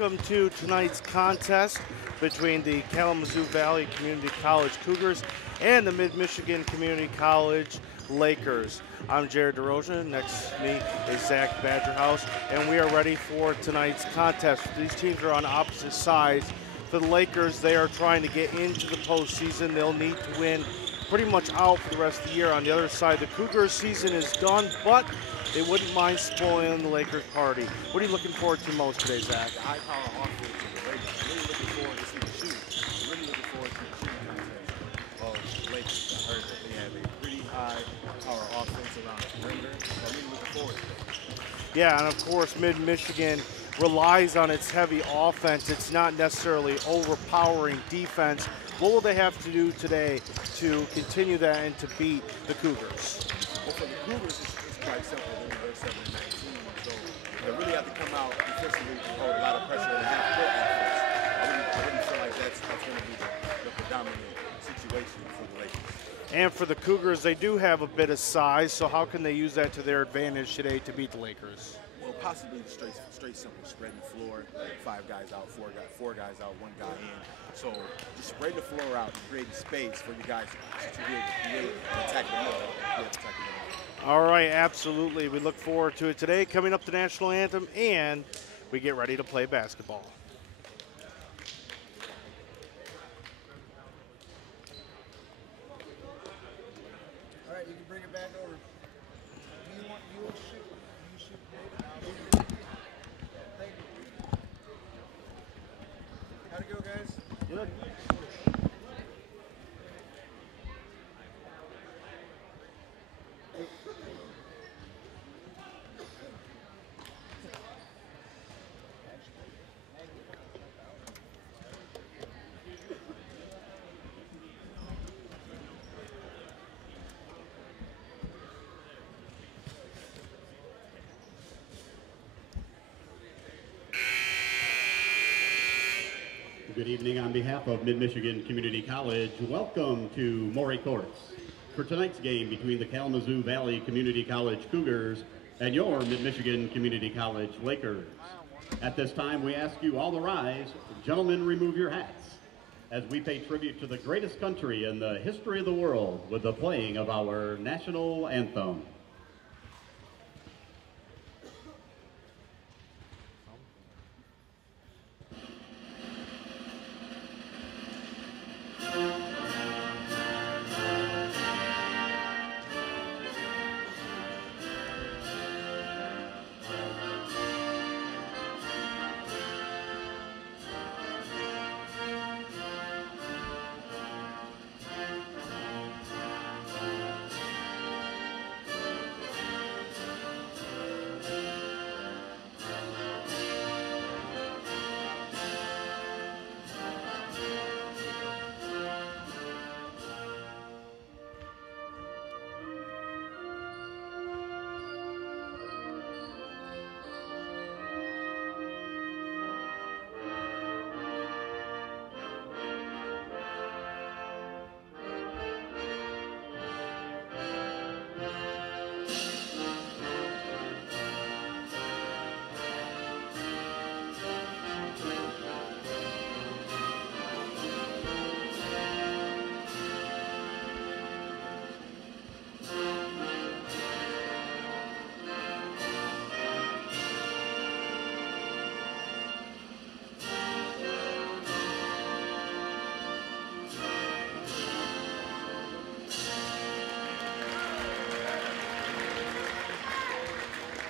welcome to tonight's contest between the Kalamazoo Valley Community College Cougars and the Mid-Michigan Community College Lakers. I'm Jared DeRosa. Next to me is Zach Badgerhouse, and we are ready for tonight's contest. These teams are on opposite sides. For the Lakers, they are trying to get into the postseason. They'll need to win pretty much out for the rest of the year. On the other side, the Cougars' season is done, but they wouldn't mind spoiling the Lakers' party. What are you looking forward to most today, Zach? The high-power offense of the Lakers. Really looking forward to see the shoot. Really looking forward to the shooting contest of the Lakers. I heard that they have a pretty high-power offense around the perimeter. So I'm really looking forward to that. Yeah, and of course, Mid-Michigan relies on its heavy offense. It's not necessarily overpowering defense. What will they have to do today to continue that and to beat the Cougars? Well, for the Cougars, it's quite simple. They're 7-19, so they really have to come out defensively to hold a lot of pressure in the half-court offense. I really feel like that's going to be the predominant situation for the Lakers. And for the Cougars, they do have a bit of size, so how can they use that to their advantage today to beat the Lakers? Well, possibly straight simple, spreading the floor, 5 guys out, 4 guys out, 1 guy in. So just spreading the floor out, creating space for you guys to be able to create and attack the middle. All right, absolutely. We look forward to it today. Coming up, the national anthem, and we get ready to play basketball. All right, you can bring it back over. Do you want to shoot? You shoot, David. Thank you. How'd it go, guys? Good. Good evening on behalf of Mid-Michigan Community College. Welcome to Morey Courts for tonight's game between the Kalamazoo Valley Community College Cougars and your Mid-Michigan Community College Lakers. At this time, we ask you all to rise. Gentlemen, remove your hats as we pay tribute to the greatest country in the history of the world with the playing of our national anthem.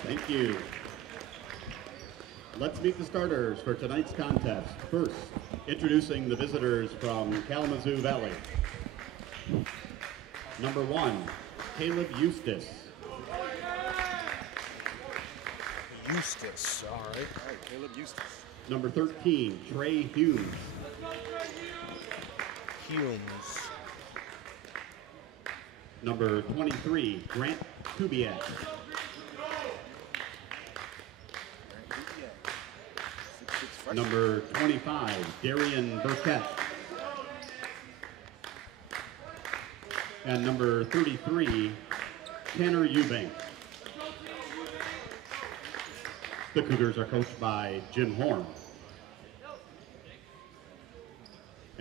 Thank you. Let's meet the starters for tonight's contest. First, introducing the visitors from Kalamazoo Valley. Number 1, Caleb Eustace. Eustace, all right. All right, Caleb Eustace. Number 13, Trey Humes. Humes. Number 23, Grant Kubiak. Number 25, Darian Burkett. And number 33, Tanner Eubank. The Cougars are coached by Jim Horn.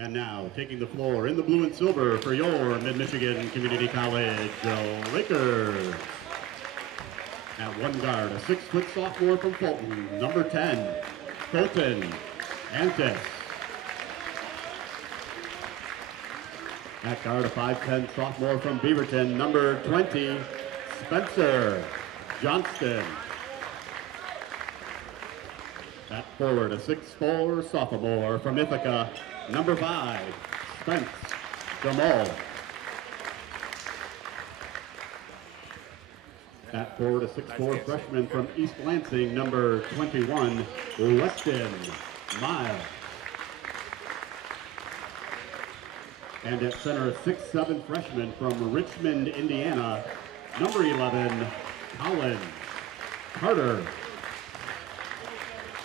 And now, taking the floor in the blue and silver for your Mid-Michigan Community College Lakers. At one guard, a 6-foot sophomore from Fulton, number 10, Colton Antis. At guard, a 5'10" sophomore from Beaverton, number 20, Spencer Johnston. At forward, a 6'4" sophomore from Ithaca, number 5, Spence Jamal. At forward, a 6'4" freshman from East Lansing, number 21, Weston Miles. And at center, a 6'7" freshman from Richmond, Indiana, number 11, Colin Carter.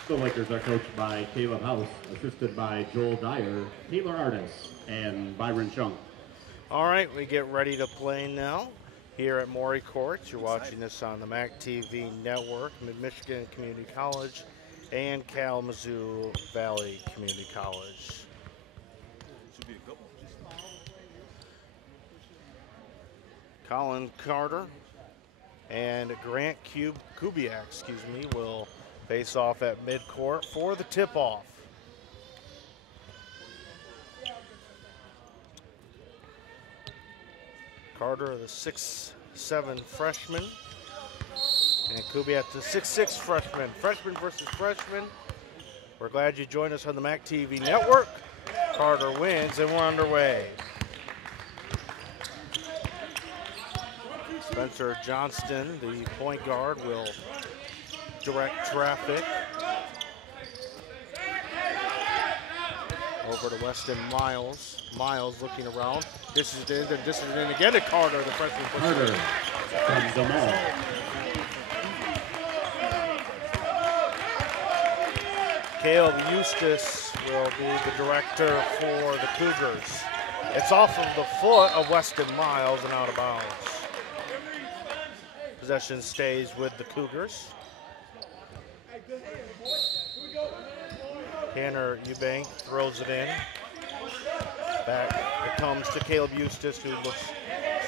The Lakers are coached by Caleb House, assisted by Joel Dyer, Taylor Artis, and Byron Shunk. All right, we get ready to play now here at Maury Courts. You're watching this on the MAC TV network, Mid-Michigan Community College and Kalamazoo Valley Community College. Should be a good one. Colin Carter and Grant Kubiak, will face off at midcourt for the tip-off. Carter, the 6'7" freshman, and Kubiak, the 6'6" freshman. Freshman versus freshman. We're glad you joined us on the MAC TV network. Carter wins, and we're underway. Spencer Johnston, the point guard, will direct traffic over to Weston Miles. Miles looking around. This is in, and this is in again to Carter, the freshman. Carter from Jamal. Caleb Eustace will be the director for the Cougars. It's off of the foot of Weston Miles and out of bounds. Possession stays with the Cougars. Tanner Eubank throws it in. Back it comes to Caleb Eustace, who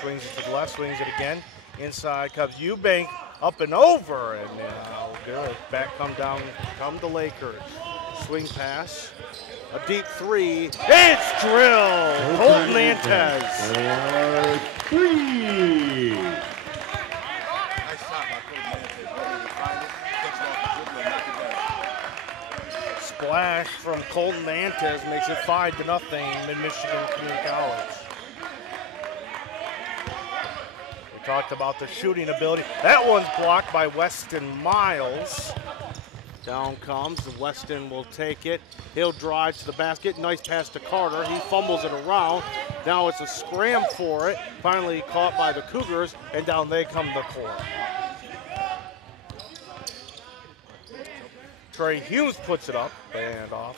swings it to the left, swings it again. Inside comes Eubank, up and over, and now good. Back come the Lakers. Swing pass, a deep three. It's drilled. Colton Antes. Three. Nice shot by Colton Antes. Ready to find it, catch it off the dribble, and knock it down. Splash from Colton Antes makes it 5-0 Mid-Michigan Community College. We talked about the shooting ability. That one's blocked by Weston Miles. Down comes, Weston will take it. He'll drive to the basket. Nice pass to Carter. He fumbles it around. Now it's a scram for it. Finally caught by the Cougars, and down they come the court. Trey Hughes puts it up and off.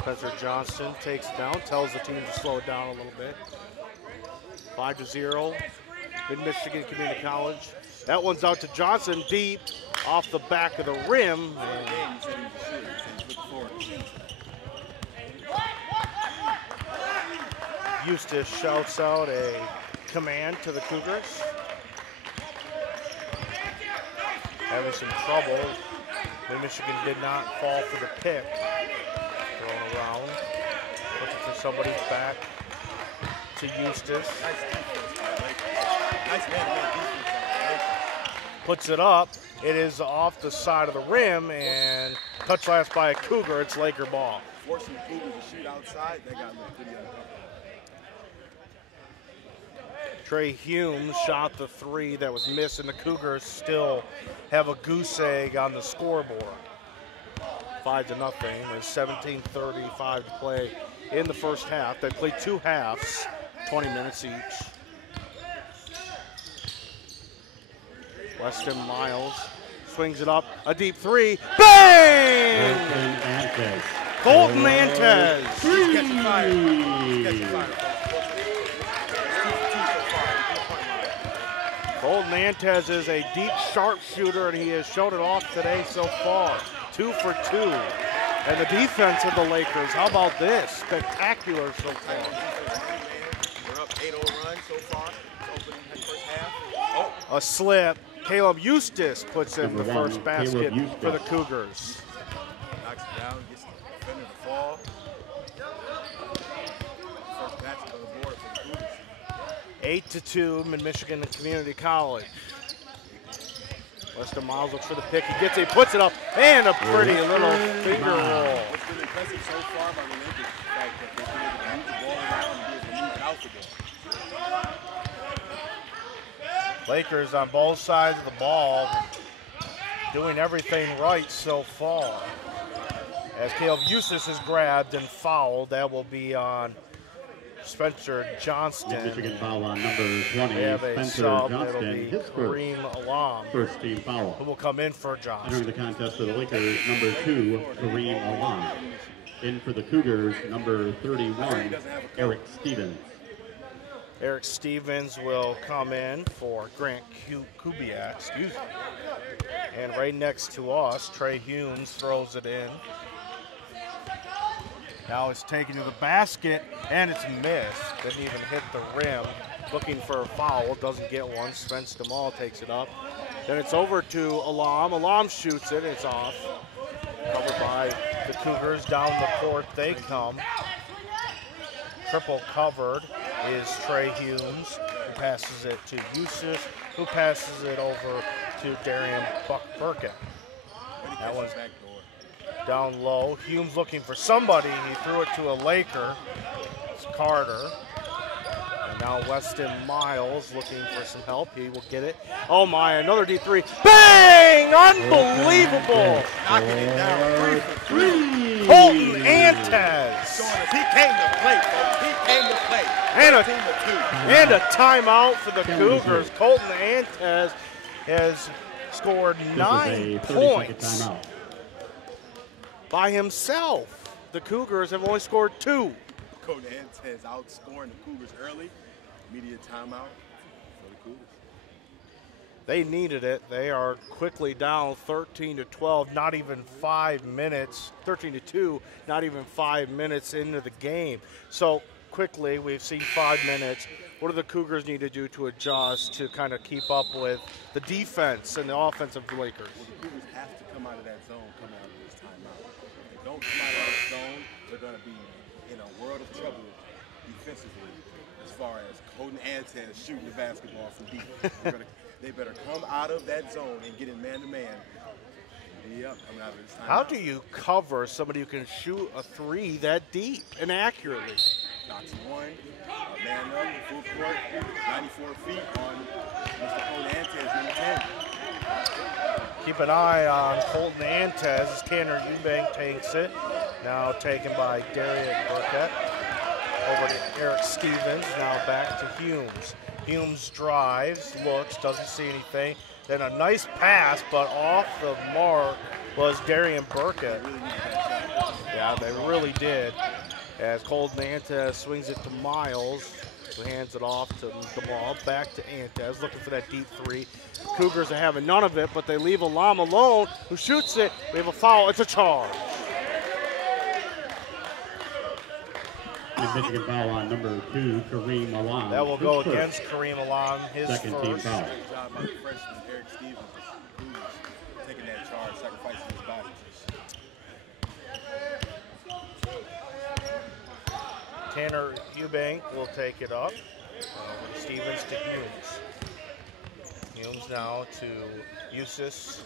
Spencer Johnston takes it down, tells the team to slow it down a little bit. 5-0, Mid-Michigan Community College. That one's out to Johnson, deep, off the back of the rim. Eustace shouts out a command to the Cougars. Having some trouble. Mid-Michigan did not fall for the pick. Thrown around. Looking for somebody's back to Eustace. Nice man. Puts it up. It is off the side of the rim and touched last by a Cougar. It's Laker ball. Forcing the Cougars to shoot outside, they got looked pretty uncomfortable. Trey Humes shot the three that was missed, and the Cougars still have a goose egg on the scoreboard. 5-0. There's 17:35 to play in the first half. They played 2 halves, 20 minutes each. Weston Miles swings it up, a deep three, bang! Colton Antes. He's catching fire. He's catching fire. Colton Antes is a deep sharpshooter, and he has shown it off today so far. 2 for 2. And the defense of the Lakers, how about this? Spectacular so far. We're up 8-0 run so far. Opening the first half. Oh, A slip. Caleb Eustace puts in the Number one, first basket Caleb Eustace. for the Cougars. knocks it down, gets the defender to fall. First basket on the board for the Cougars. 8-2, Mid-Michigan Community College. Weston Miles looks for the pick. He gets it, he puts it up, and a pretty little finger roll. What's been impressive so far by the Lakers is the fact that they've been able to move the ball around and be able to move it out the ball. Lakers on both sides of the ball doing everything right so far. As Caleb Eustace is grabbed and fouled, that will be on Spencer Johnston. Michigan foul on number 20, We have a Spencer sub, it'll Johnston, be his first, Kareem Alam, first team foul. who will come in for Entering Johnston. the contest for the Lakers, number 2, Kareem Alam. In for the Cougars, number 31, Eric Stevens. Eric Stevens will come in for Grant Kubiak, excuse me. And right next to us, Trey Humes throws it in. Now it's taken to the basket, and it's missed. Didn't even hit the rim. Looking for a foul, doesn't get one. Spence DeMall takes it up. Then it's over to Alam. Alam shoots it, it's off. Covered by the Cougars. Down the court they come. Triple covered is Trey Humes, who passes it to Yusuf, who passes it over to Darian Burkett. That one's Back door. down low. Humes looking for somebody. He threw it to a Laker. It's Carter. And now Weston Miles looking for some help. He will get it. Oh my, another D3. Bang! Unbelievable! Knocking it down. 3 for 3. Colton Antes. Showing us he came to play, folks. He came to play. And a, Team of 2. and a timeout for the Cougars. Colton Antes has scored This is 9 a 30-second points timeout. by himself. The Cougars have only scored 2. Colton Antes outscoring the Cougars early. Immediate timeout for the Cougars. They needed it. They are quickly down 13-12, not even 5 minutes, 13-2, not even 5 minutes into the game. So quickly, we've seen 5 minutes. What do the Cougars need to do to adjust to kind of keep up with the defense and the offense of the Lakers? Well, the Cougars have to come out of that zone coming out of this timeout. If they don't come out of that zone, they're going to be in a world of trouble defensively as far as Colton Antes shooting the basketball from deep. They better come out of that zone and get in man-to-man. Yep, coming out of this timeout. How do you cover somebody who can shoot a 3 that deep and accurately? Knocks one, man up, full court, 94 feet on Mr. Colton Antes, number 10. Keep an eye on Colton Antes as Tanner Eubank takes it. Now taken by Darian Burkett. Over to Eric Stevens, now back to Humes. Humes drives, looks, doesn't see anything. Then a nice pass, but off the mark was Darian Burkett. Yeah, they really did. As Colton Antes swings it to Miles, who hands it off to the ball. Back to Antes, looking for that deep 3. Cougars are having none of it, but they leave Alam alone, who shoots it. We have a foul. It's a charge. Michigan foul on number 2, Kareem Alam. That will go His first. against Kareem Alam, his Second team first. foul. Good job by the freshman, Eric Stevens. Cougars taking that charge, sacrificing his body. Tanner Eubank will take it up. Stevens to Humes. Humes now to Eustace.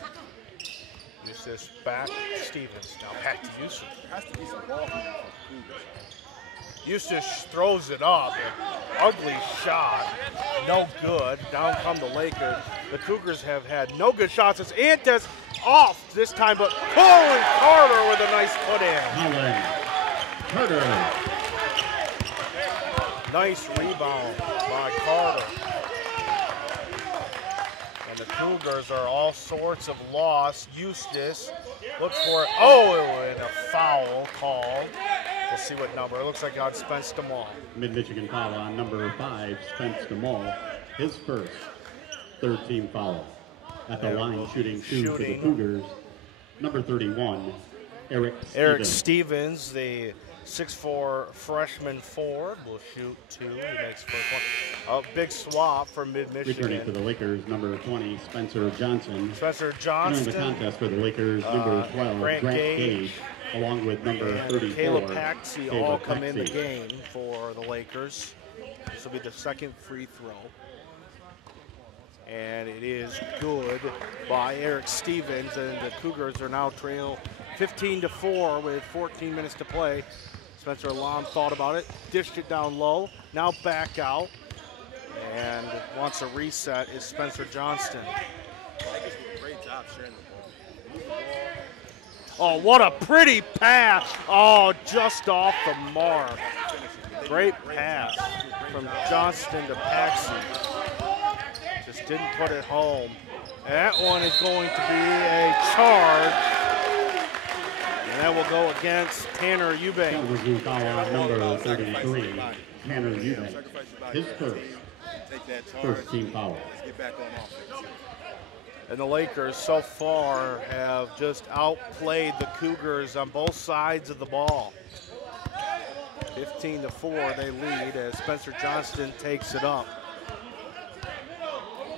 Eustace back to Stevens. Now back to Eustace. There has to be some ball movement for the Cougars. Eustace throws it up. Ugly shot. No good. Down come the Lakers. The Cougars have had no good shots. It's Antes off this time, but Colin Carter with a nice put in. Colin Carter. Nice rebound by Carter. And the Cougars are all sorts of lost. Eustace looks for it. Oh, and a foul called. We'll see what number. It looks like on Spence DeMall. Mid-Michigan foul on number 5, Spence DeMall. His first third team foul. At the There line, will shooting be 2 for the shooting. Cougars. number 31, Eric Stevens, the 6'4" freshman forward, will shoot 2. He makes first one. A big swap for Mid-Michigan. Returning for the Lakers, number 20, Spencer Johnson. Spencer Entering Johnston. the contest for the Lakers, number 12, Grant Gage, along with number and 34, Caleb Paxi all come in the Paxi. game for the Lakers. This will be the second free throw. And it is good by Eric Stevens, and the Cougars are now trail 15-4 with 14 minutes to play. Spencer Alam thought about it, dished it down low, now back out, and wants a reset is Spencer Johnston. Lakers do a great job sharing the ball. They move the Oh, ball. what a pretty pass. Oh, just off the mark. Great pass from Johnston to Paxi. Just didn't put it home. That one is going to be a charge. And that will go against Tanner Eubank. Kalamazoo foul on number 33, Tanner Eubank. Sacrifice your body His for the first, team. Take that charge. first team foul. Let's get back on offense. And the Lakers so far have just outplayed the Cougars on both sides of the ball. 15-4 they lead as Spencer Johnston takes it up.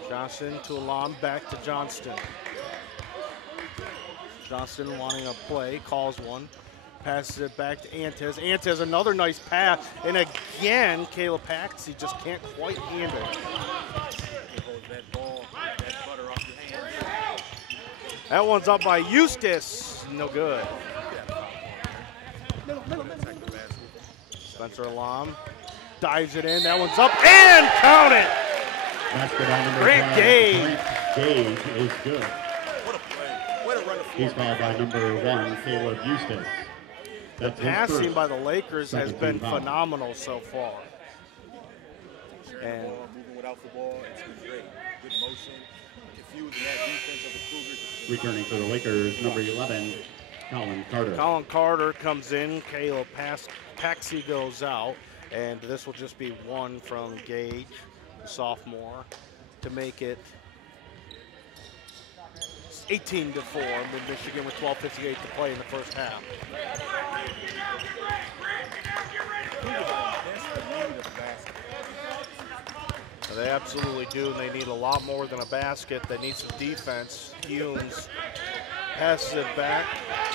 Johnston to Alam, back to Johnston. Johnston wanting a play, calls one, passes it back to Antez. Antez, another nice pass, and again, Caleb Paxi just can't quite handle it. Hold that ball, that butter off your hands. That one's up by Eustace, no good. Protect the basket. Spencer Alam dives it in, that one's up, and count it! Basket on number Grant 12, Gage. Grant Gage is good. What a play. Way to run the floor. He's fouled by number 1, Caleb Eustace. That's his Passing first. by the Lakers has Second been team foul. phenomenal so far. Sharing And the ball, moving without the ball, it's been great. Good motion, confusing that defense of the Cougars. Returning for the Lakers, number 11, Colin Carter. Colin Carter comes in, Caleb Paxi goes out, and this will just be one from Gage, the sophomore, to make it 18-4 with Michigan with 12:58 to play in the first half. They absolutely do, and they need a lot more than a basket. They need some defense. Humes passes it back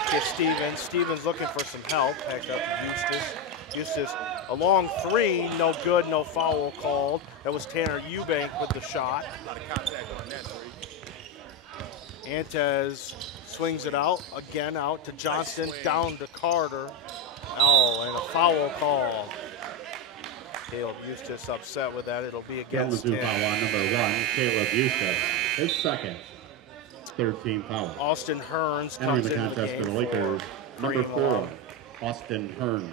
to Stevens. Stevens looking for some help. Back out to Eustace. Eustace, a long three, no good, no foul called. That was Tanner Eubank with the shot. A lot of contact on that three. Antez swings it out, again out to Johnston, down to Carter. Oh, and a foul call. Caleb Eustace upset with that. It'll be against Kalamazoo him. foul on number 1, Caleb Eustace. His second, third team foul. Austin Hearns Entering comes the into the contest for game the Lakers, number Greenlaw. 4, Austin Hearns.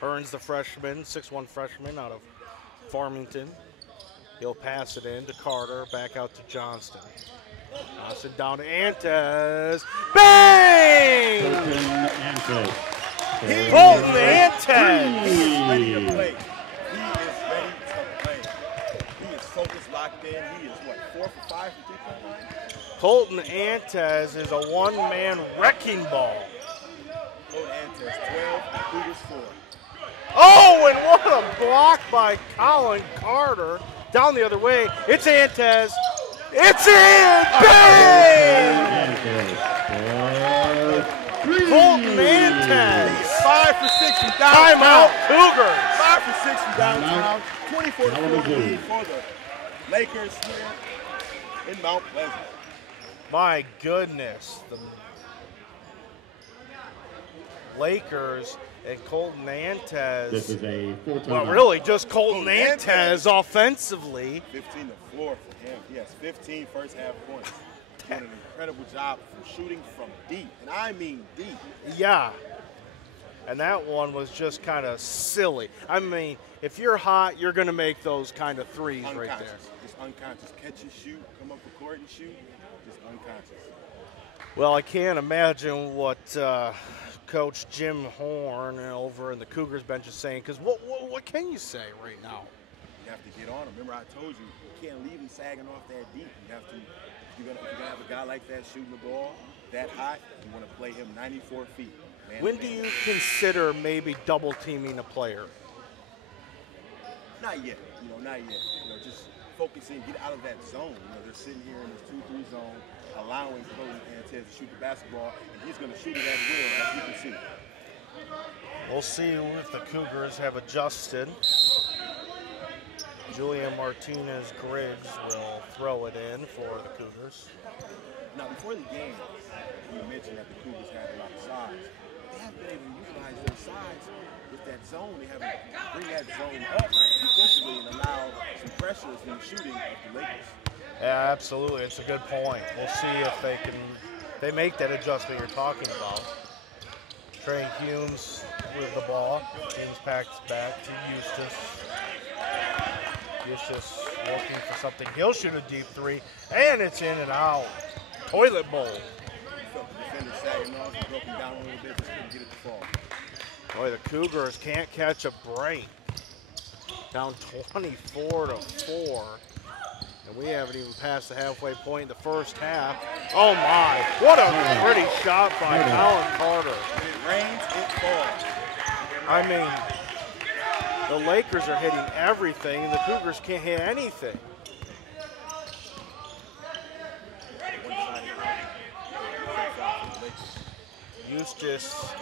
Hearns, the freshman, 6'1" freshman out of Farmington. He'll pass it in to Carter, back out to Johnston. Johnston down to Antez. Bang! Colton Antez. Colton Antez! He is ready to play. He is ready to play. He is focused, locked in. He is, what, 4 for 5 from three-point line? Colton Antez is a one-man wrecking ball. Colton Antez, 12, Cougars 4. Oh, and what a block by Colin Carter. Down the other way, it's Antez. It's in! Bang! Colton Antez. 5 for 6 from downtown. Timeout, Cougars. 5 for 6 from downtown. 24 to 4 Kalamazoo. lead for the Lakers here in Mount Pleasant. My goodness. The Lakers and Colton Antez. This is a full-time. Well, really, just Colton Colton Antez offensively. 15 to 4 for him. He has 15 first half points. Doing an incredible job from shooting from deep, and I mean deep. Yeah. And that one was just kind of silly. I mean, if you're hot, you're going to make those kind of threes right Unconscious. there. Just unconscious. Catch and shoot, come up the court and shoot. Just unconscious. Well, I can't imagine what Coach Jim Horn over in the Cougars bench is saying, because what can you say right now? You have to get on him. Remember, I told you, you can't leave him sagging off that deep. You have to, if you're gonna have a guy like that shooting the ball, that high, you want to play him 94 feet. Man When to do man. you consider maybe double teaming a player? Not yet. Not yet. Just focusing, get out of that zone. They're sitting here in this 2-3 zone, allowing Colton Antez to shoot the basketball, and he's going to shoot it at will, as you can see. We'll see if the Cougars have adjusted. Julian Martinez-Griggs will throw it in for the Cougars. Now, before the game, you mentioned that the Cougars had a lot of size. They haven't been able to utilize their size with that zone. They haven't bring that zone up defensively and allow some pressure from the shooting of the Lakers. Yeah, absolutely. It's a good point. We'll see if they make that adjustment you're talking about. Trey Humes with the ball. Humes packs back to Eustace. Eustace looking for something. He'll shoot a deep three, and it's in and out. Toilet bowl. Felt the defender sagging off and broke him down a little bit, just couldn't get it to fall. Boy, the Cougars can't catch a break. Down 24-4. And we haven't even passed the halfway point in the first half. Oh my, what a pretty shot by Colin Carter. It rains, it falls. I mean, the Lakers are hitting everything and the Cougars can't hit anything. Eustace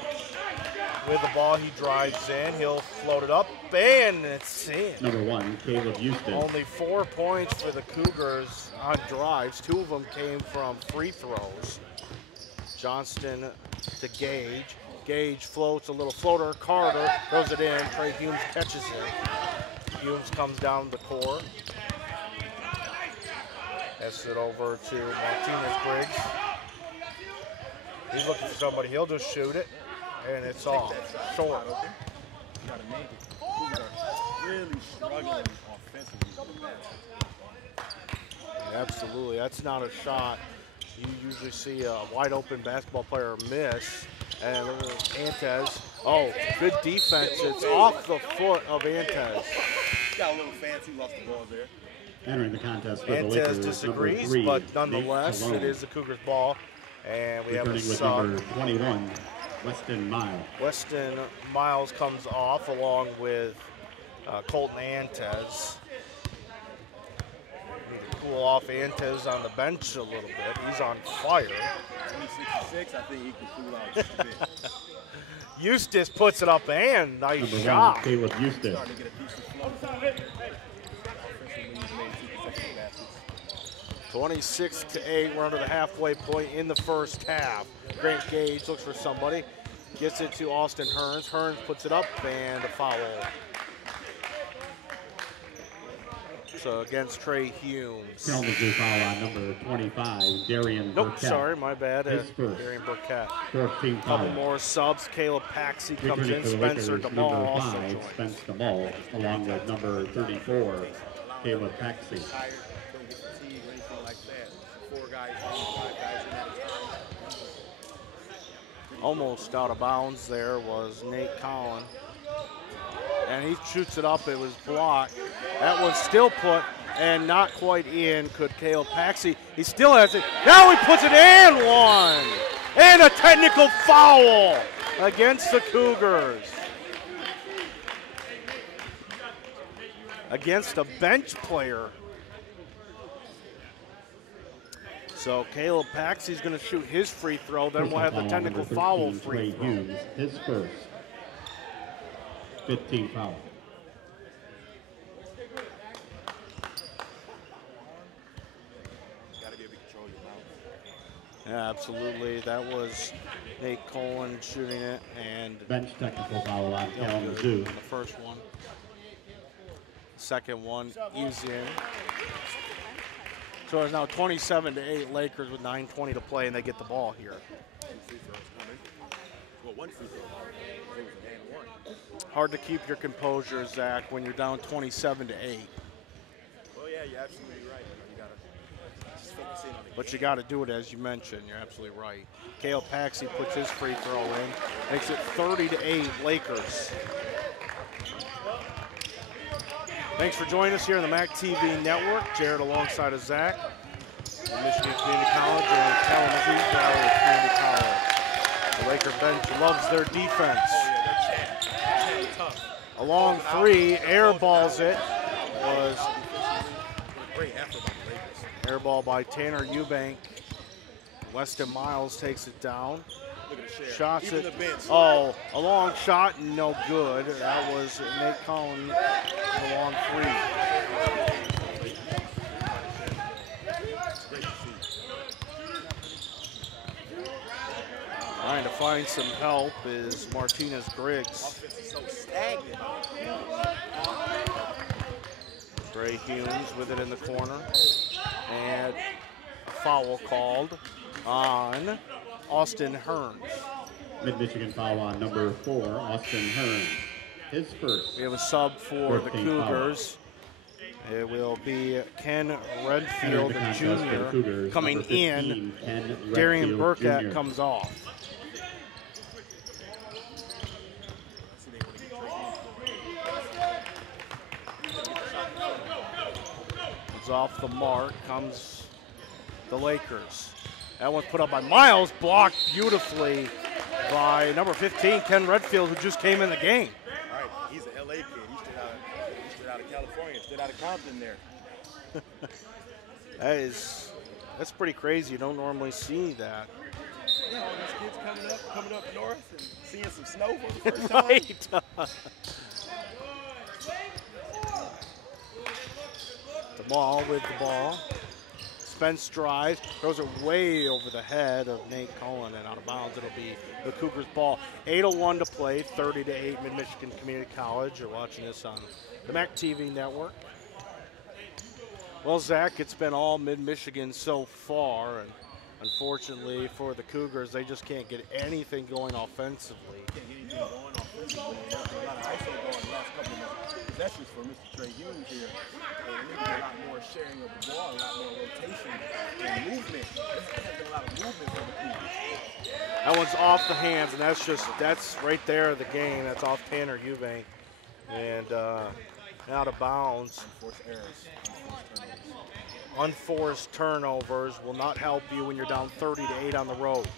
with the ball, he drives in, he'll float it up, and it's in. Number 1, Caleb Eustace. Only 4 points for the Cougars on drives. 2 of them came from free throws. Johnston to Gage. Gage floats a little floater. Carter throws it in. Trey Humes catches it. Humes comes down the court. Pass it over to Martinez-Briggs. He's looking for somebody. He'll just shoot it, and it's off. Short. You gotta make it. Cougars are really struggling offensively with the basket. Absolutely, that's not a shot. You usually see a wide open basketball player miss. And Antez, oh, good defense. It's off the foot of Antez. Got a little fancy, lost the ball there. Entering the contest for the Lakers, Antez disagrees, number 3, but nonetheless, Nate Colon. it is the Cougars ball. And we have a Returning with sub. number 21, Weston Miles. Weston Miles comes off along with Colton Antez. Need to cool off Antez on the bench a little bit. He's on fire. 2066, I think he can cool out just a bit. Eustace puts it up and nice Number 1, shot. Caleb Eustace. Starting to get a piece of flow. Offensively, he's made 2 consecutive baskets. 26-8, we're under the halfway point in the first half. Grant Gage looks for somebody, gets it to Austin Hearns. Hearns puts it up and a foul. So against Trey Humes. Kalamazoo foul on number 25, Darian Nope, Burkett. sorry, my bad. His first. Darian Burkett. 14 Couple foul. more subs. Caleb Paxi comes Returning in. for the Spencer Lakers, DeMall number also 5, joins. Spence DeMall, along with number 34, Caleb Paxi. Tired, don't get fatigued or anything like that. 4 guys, 5 guys in at a time. Almost out of bounds there was Nate Collin. And he shoots it up. It was blocked. That one's still put and not quite in. Could Caleb Paxi? He still has it. Now he puts it in one. And a technical foul against the Cougars. Against a bench player. So Caleb Paxi's going to shoot his free throw. Then we'll have the technical foul free Trey throw. Humes, his first. 15 foul. Gotta be able to control your mouth. Yeah, absolutely. That was Nate Colin shooting it, and Bench technical foul on no good Kalamazoo. on the first one. Second one, easy in. So it's now 27-8 Lakers with 9:20 to play, and they get the ball here. 2 free throws coming. Well, 1 free throw. It was an and 1. Hard to keep your composure, Zach, when you're down 27-8. Well, yeah, you're absolutely right. You gotta just focus in on the But you got to do it as you mentioned. You're absolutely right. Caleb Paxi puts his free throw in, makes it 30-8 Lakers. Thanks for joining us here on the MAC TV Network. Jared alongside of Zach. Michigan Community College and Kalamazoo Valley Community College. The Laker bench loves their defense. They're tough. A long three, air balls it. Was Great effort by the Lakers. air ball by Tanner Eubank. Weston Miles takes it down. Look at the share. Shots Even it. the bench. Oh, a long shot, no good. That was Nate Collins, a long three. Great to see. Trying to find some help is Martinez Griggs. Offense is so stagnant. Trey Humes with it in the corner. And a foul called on Austin Hearns. Mid-Michigan foul on number 4, Austin Hearn. His first. We have a sub for the 14th foul. Cougars. It will be Ken Entering Redfield the contest for the Jr. Cougars, coming number 15, in. Ken Darian Redfield Burkett Jr. comes off. See, they want to get Trey It's off the mark, comes the Lakers. That one's put up by Miles, blocked beautifully by number 15, Ken Redfield, who just came in the game. All right, he's an LA kid. He's straight out of California, straight out of Compton there. That's pretty crazy. You don't normally see that. Yeah, all these kids coming up north and seeing some snow for the first time. Right. The ball with the ball. Spence drives, throws it way over the head of Nate Cullen and out of bounds. It'll be the Cougars' ball. 8:01 to play, 30-8 Mid-Michigan Community College. You're watching this on the MAC TV network. Well, Zach, it's been all Mid-Michigan so far, and unfortunately for the Cougars, they just can't get anything going offensively. Can't get anything going offensively. There's a lot of ISO going the last couple of possessions for Mr. Trey Humes here. And we need a lot more sharing of the ball, a lot more rotation and movement. There has been a lot of movement for the Cougars. That one's off the hands, and that's right there the game. That's off Tanner Eubank. And out of bounds. Forced errors. Unforced turnovers will not help you when you're down 30-8 on the road.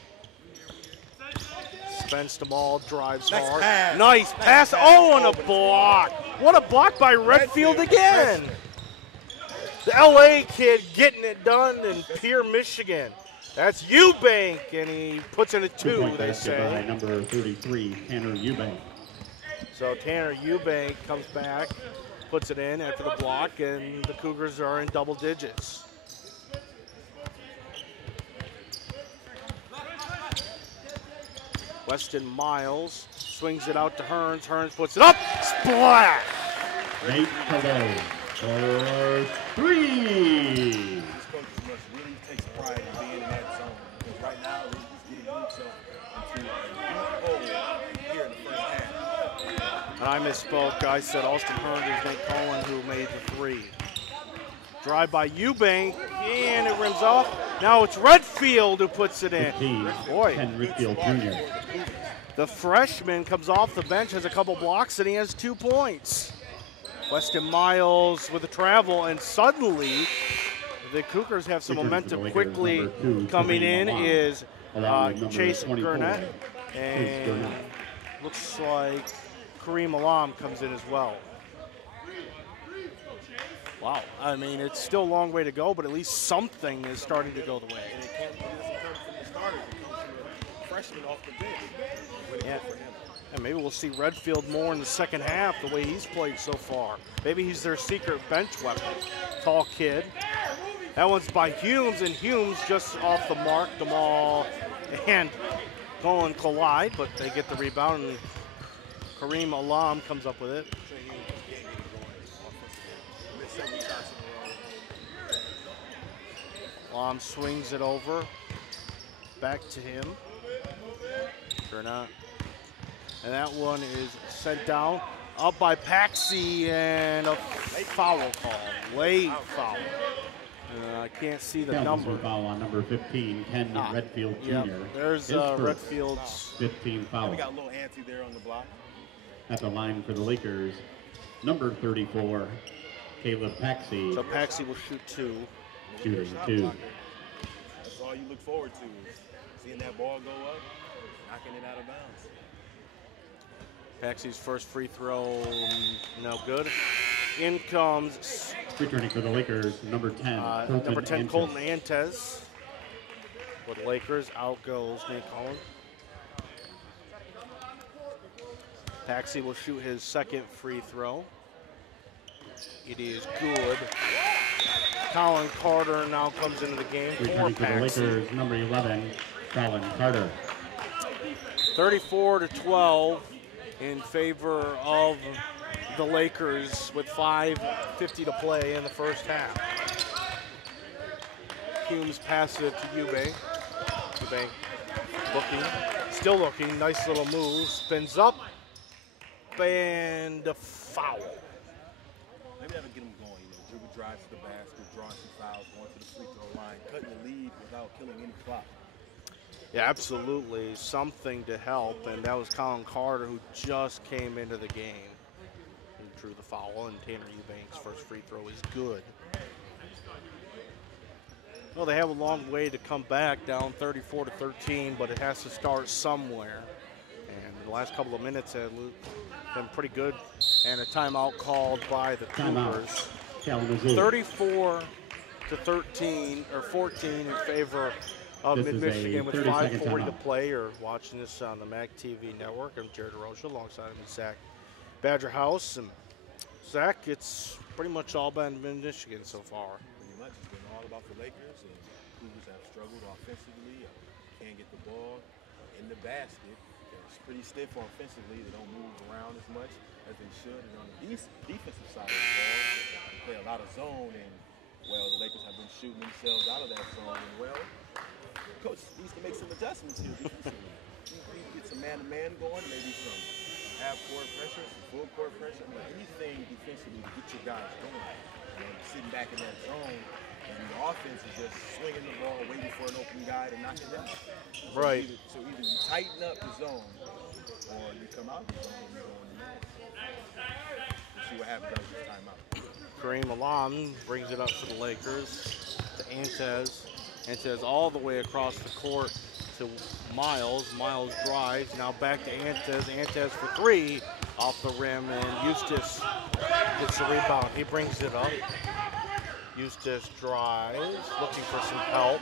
Spence the ball, drives Nice hard. pass. Nice pass. Oh, and a block. What a block by Redfield again. The LA kid getting it done in Pierre, Michigan. That's Eubank, and he puts in a 2, Two-point they basket by say. number 33, Tanner Eubank. So Tanner Eubank comes back, puts it in after the block, and the Cougars are in double digits. Weston Miles swings it out to Hearns. Hearns puts it up. Splash! Nate Cullen for 3. This coach must really takes pride in being in that zone. Because right now, he's getting himself into a deep hole here in the first half. And I misspoke. I said Austin Hearns is Nate Cullen who made the 3. Drive by Eubank, and it rims off. Now it's Redfield who puts it in. 15, Boy, Ken Redfield Jr. the freshman comes off the bench, has a couple blocks, and he has 2 points. Weston Miles with the travel, and suddenly the Cougars have some Return for the momentum Lakers, quickly. number 2, Coming Kareem in Alon, is along with number Chase 24, Gurnett, Chase and Gurnett. looks like Kareem Alam comes in as well. Wow, I mean, it's still a long way to go, but at least something is starting to go the way. And it doesn't come from the starters. It comes from a freshman off the bench. Really Yeah. good for him. And maybe we'll see Redfield more in the second half the way he's played so far. Maybe he's their secret bench weapon. Tall kid. That one's by Humes, and Humes just off the mark. The ball and Cullen collide, but they get the rebound, and Kareem Alam comes up with it. Trey Humes just can't get it going offensively. Missed 7 shots in a row. Alam swings it over. Back to him. Gurnett. And that one is sent down. Up by Paxi, and a foul call. Late foul. I can't see the Kalamazoo number. foul on number 15, Ken Redfield Jr. Yep, there's His first Redfield's. 15 foul. We got a little ante there on the block. At the line for the Lakers, number 34, Caleb Paxi, So Paxi will shoot 2. shooting 2. all you look forward to is seeing that ball go up, knocking it out of bounds. Paxie's first free throw, no good. In comes Returning for the Lakers, number 10, Colton number 10, Antes. Colton Antes. For the Lakers, out goes Nate Cullen. Paxi will shoot his second free throw. It is good. Colin Carter now comes into the game for Returning for the Paxi. Lakers, number 11, Colin Carter. 34-12 in favor of the Lakers with 5:50 to play in the first half. Humes passes it to Eubank. Eubank looking, still looking, nice little move, spins up, and a foul. Maybe that'll get him going. Dribble drives to the basket, drawing some fouls, going to the free throw line, cutting the lead without killing any clock. Yeah, absolutely, something to help, and that was Colin Carter who just came into the game. He drew the foul, and Tanner Eubank's first free throw is good. Well, they have a long way to come back, down 34-13, but it has to start somewhere. And the last couple of minutes have been pretty good, and a timeout called by the Cougars. 34-13 or 14 in favor of This is Mid-Michigan a with 30-second 5:40 to timeout. play. Or watching this on the MAC TV network. I'm Jared DeRocha, alongside me Zach Badger House. And Zach, it's pretty much all been Mid-Michigan so far. Pretty much, it's been all about the Lakers, and Cougars have struggled offensively. Can't get the ball in the basket. It's pretty stiff offensively. They don't move around as much as they should. And on the defensive side of the ball, they play a lot of zone, and well, the Lakers have been shooting themselves out of that zone. And well, coach needs to make some adjustments here defensively. He needs to get some man-to-man going, maybe some half-court pressure, some full-court pressure. I mean, anything defensively to get your guys going. Sitting back in that zone, and the offense is just swinging the ball, waiting for an open guy to knock it down. Right. So either you tighten up the zone, or you come out of the zone and you go in the middle. We'll see what happens after this timeout. Kareem Alam brings it up for the Lakers to Antes. Antes all the way across the court to Miles. Miles drives, now back to Antes. Antes for three off the rim, and Eustace gets the rebound. He brings it up. Eustace drives, looking for some help.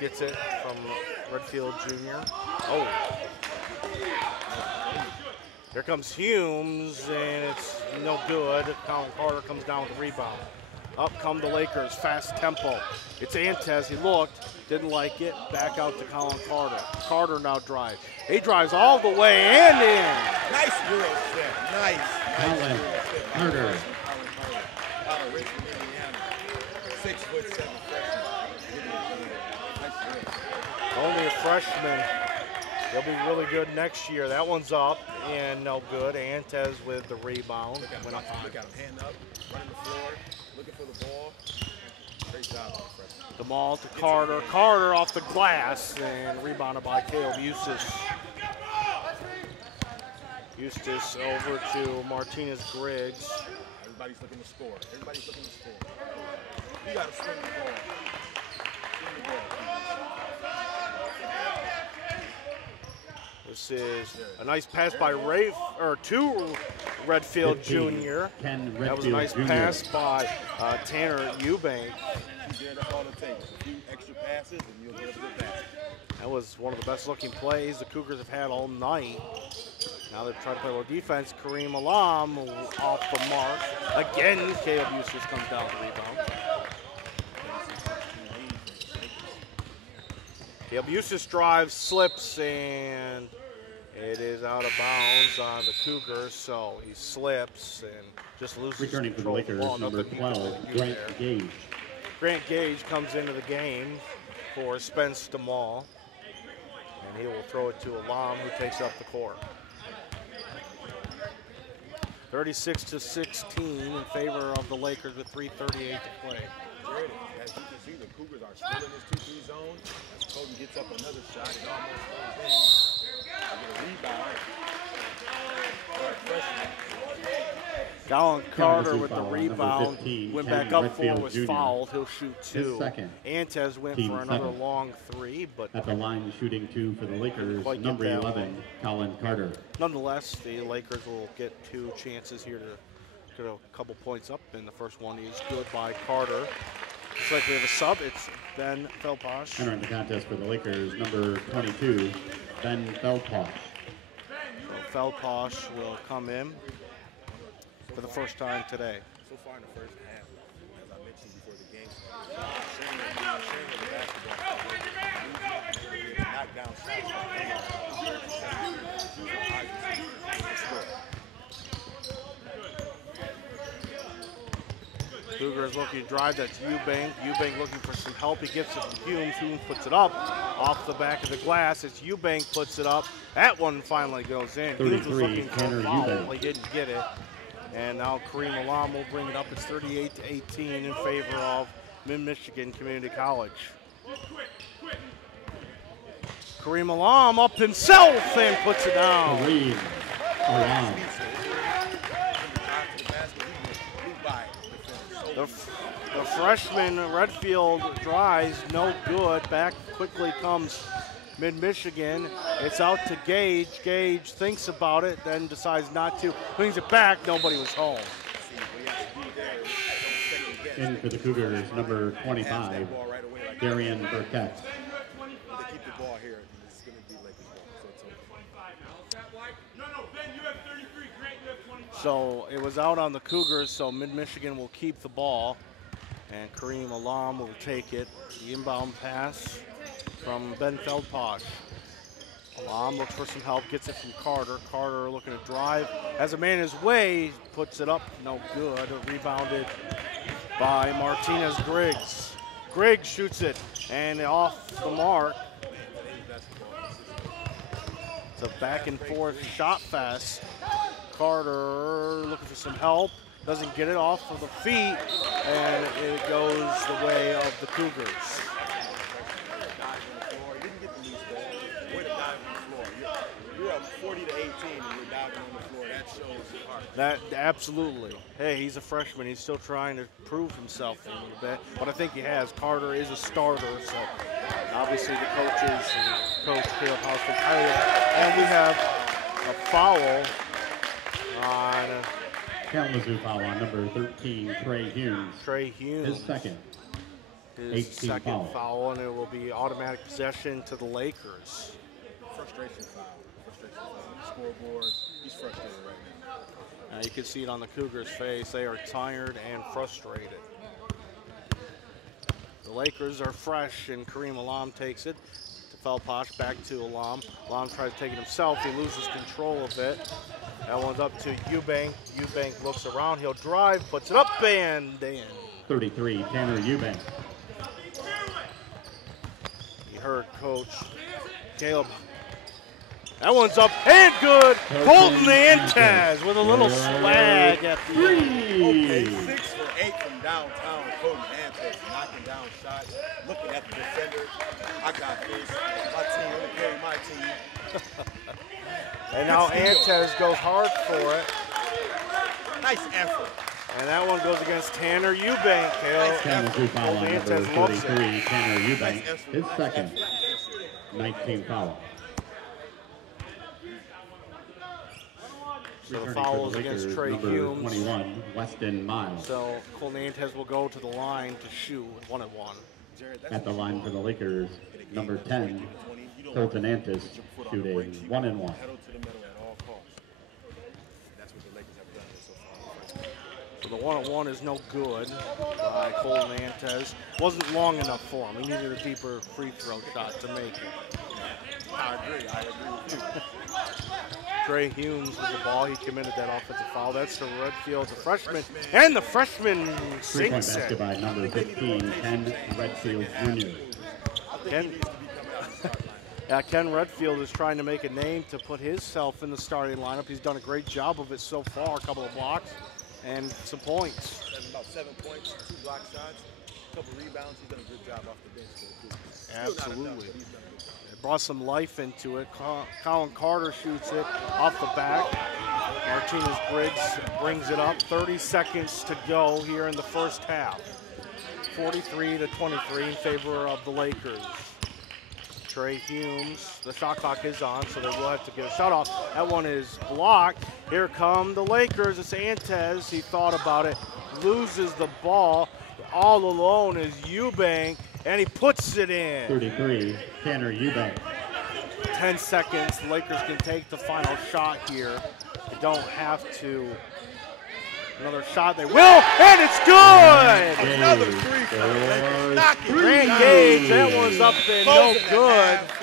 Gets it from Redfield Jr. Oh. Here comes Humes, and it's no good. Colin Carter comes down with the rebound. Up come the Lakers, fast tempo. It's Antes, he looked, didn't like it. Back out to Colin Carter. Carter now drives. He drives all the way and in. Nice Euro step, nice. Colin Carter. Out of Richmond, Indiana. 6'7" freshman. Nice Euro. Only a freshman. He'll be really good next year. That one's up and no good. Antes with the rebound. Look at him, hand up, running the floor, looking for the ball. Great job on the freshman. The ball to Carter. Carter off the glass and rebounded by Caleb Eustace. Eustace over to Martinez Griggs. Everybody's looking to score. Everybody's looking to score. You got to swing the ball. Swing the ball. This is a nice pass by Rafe, or to Redfield 15, Jr. Ken That was a Redfield nice Jr. pass by Tanner Eubank. That's all it takes. A few extra passes and you'll get a good basket. That was one of the best looking plays the Cougars have had all night. Now they're trying to play a little defense. Kareem Alam off the mark. Again, Caleb Eustace comes down to rebound. Caleb Eustace drives, slips, and it is out of bounds on the Cougars. So he slips and just loses Returning for the control of the Lakers, ball. number Nothing he can 12, really do Grant there. Gage. Grant Gage comes into the game for Spence DeMall, and he will throw it to Alam, who takes up the court. 36-16 in favor of the Lakers with 3:38 to play. Jared, as you can see, the Cougars are still in this 2-3 zone. As Colton gets up another shot, it almost goes in. They get a rebound. Freshman. Gowan Carter with the foul on number rebound, 15, went Ken back up Redfield for, was Jr. fouled. He'll shoot two. second. Antez went Team for another seven. long three, but At the line shooting 2 for the Lakers, quite get number that 11, Colin Carter. nonetheless, the Lakers will get 2 chances here to get a couple points up, and the first one is good by Carter. Looks like we have a sub. It's Ben Feldposh. Entering the contest for the Lakers, number 22, Ben Feldposh. So Feldposh will come in for the first time today. So far in the first half, as I mentioned before the game started, sharing the basketball, knock down shots. Cougars looking to drive. That's Eubank. Eubank looking for some help. He gets it from Humes. Humes puts it up off the back of the glass. It's Eubank puts it up. That one finally goes in. Humes was looking for Tanner a foul. Eubank. He didn't get it. And now Kareem Alam will bring it up. It's 38-18 in favor of Mid-Michigan Community College. Kareem Alam up himself and puts it down. Kareem Alam. The freshman Redfield drives, no good. Back quickly comes Mid-Michigan. It's out to Gage. Gage thinks about it, then decides not to. Brings it back, nobody was home. In for the Cougars, number 25, Darian Burkett. They keep the ball here, it's going to be like this ball. So it was out on the Cougars, so Mid-Michigan will keep the ball. And Kareem Alam will take it. The inbound pass from Ben Feldposh. Alam looks for some help, gets it from Carter. Carter looking to drive. Has a man his way, puts it up, no good. Rebounded by Martinez Griggs. Griggs shoots it, and off the mark. It's a back and forth shot fest. Carter looking for some help. Doesn't get it off of the feet, and it goes the way of the Cougars. You're up 40 to 18 and you're diving on the floor. That shows your heart. That absolutely. Hey, he's a freshman. He's still trying to prove himself a little bit, but I think he has. Carter is a starter, so obviously the coaches and Coach Caleb House will hire him. And we have a foul on Kalamazoo foul on number 13, Trey Humes. Trey Humes. His second. His 18 second foul, and it will be automatic possession to the Lakers. Frustration foul. Scoreboard. He's frustrated right now. You can see it on the Cougars' face. They are tired and frustrated. The Lakers are fresh, and Kareem Alam takes it to Feldposh, back to Alam. Alam tries to take it himself. He loses control of it. That one's up to Eubank. Eubank looks around. He'll drive, puts it up, and in. 33, Tanner Eubank. You heard Coach Caleb. That one's up and good. Colton Antez with a little swag at the end. Okay, 6 for 8 from downtown. Colton Antez knocking down shots, looking at the defender. I got this. My team will carry my team. And now Antez goes hard for it. Nice effort. And that one goes against Tanner Eubank. Kalamazoo foul on number 33, Tanner Eubank. His second, 19 foul. So the foul is against Trey Humes. 21, Weston Miles. So Colton Antez will go to the line to shoot 1-1. At the line for the Lakers, number 10, Colton Antez, shooting 1-1. So the 1-1 is no good by Colton Antez. Wasn't long enough for him. He needed a deeper free throw shot to make it. I agree with you. Trey Humes with the ball. He committed that offensive foul. That's to Redfield, the freshman. And the freshman Three-point sinks basket it. by number 15, Ken Redfield Jr. Ken Redfield is trying to make a name to put himself in the starting lineup. He's done a great job of it so far. A couple of blocks and some points. About 7 points, 2 block shots, a couple rebounds. He's done a good job off the bench for the Cougars. Absolutely. It brought some life into it. Colin Carter shoots it off the back. Martinez Briggs brings it up. 30 seconds to go here in the first half. 43-23 in favor of the Lakers. Trey Humes, the shot clock is on, so they will have to get a shot off. That one is blocked. Here come the Lakers. It's Antez. He thought about it, loses the ball. All alone is Eubank, and he puts it in. 33, Tanner Eubank. 10 seconds. Lakers can take the final shot here. They don't have to. Another shot, they will, and it's good! Another three for the Lakers. Knock it. Grant Gage, that one's up and no good. 46-25.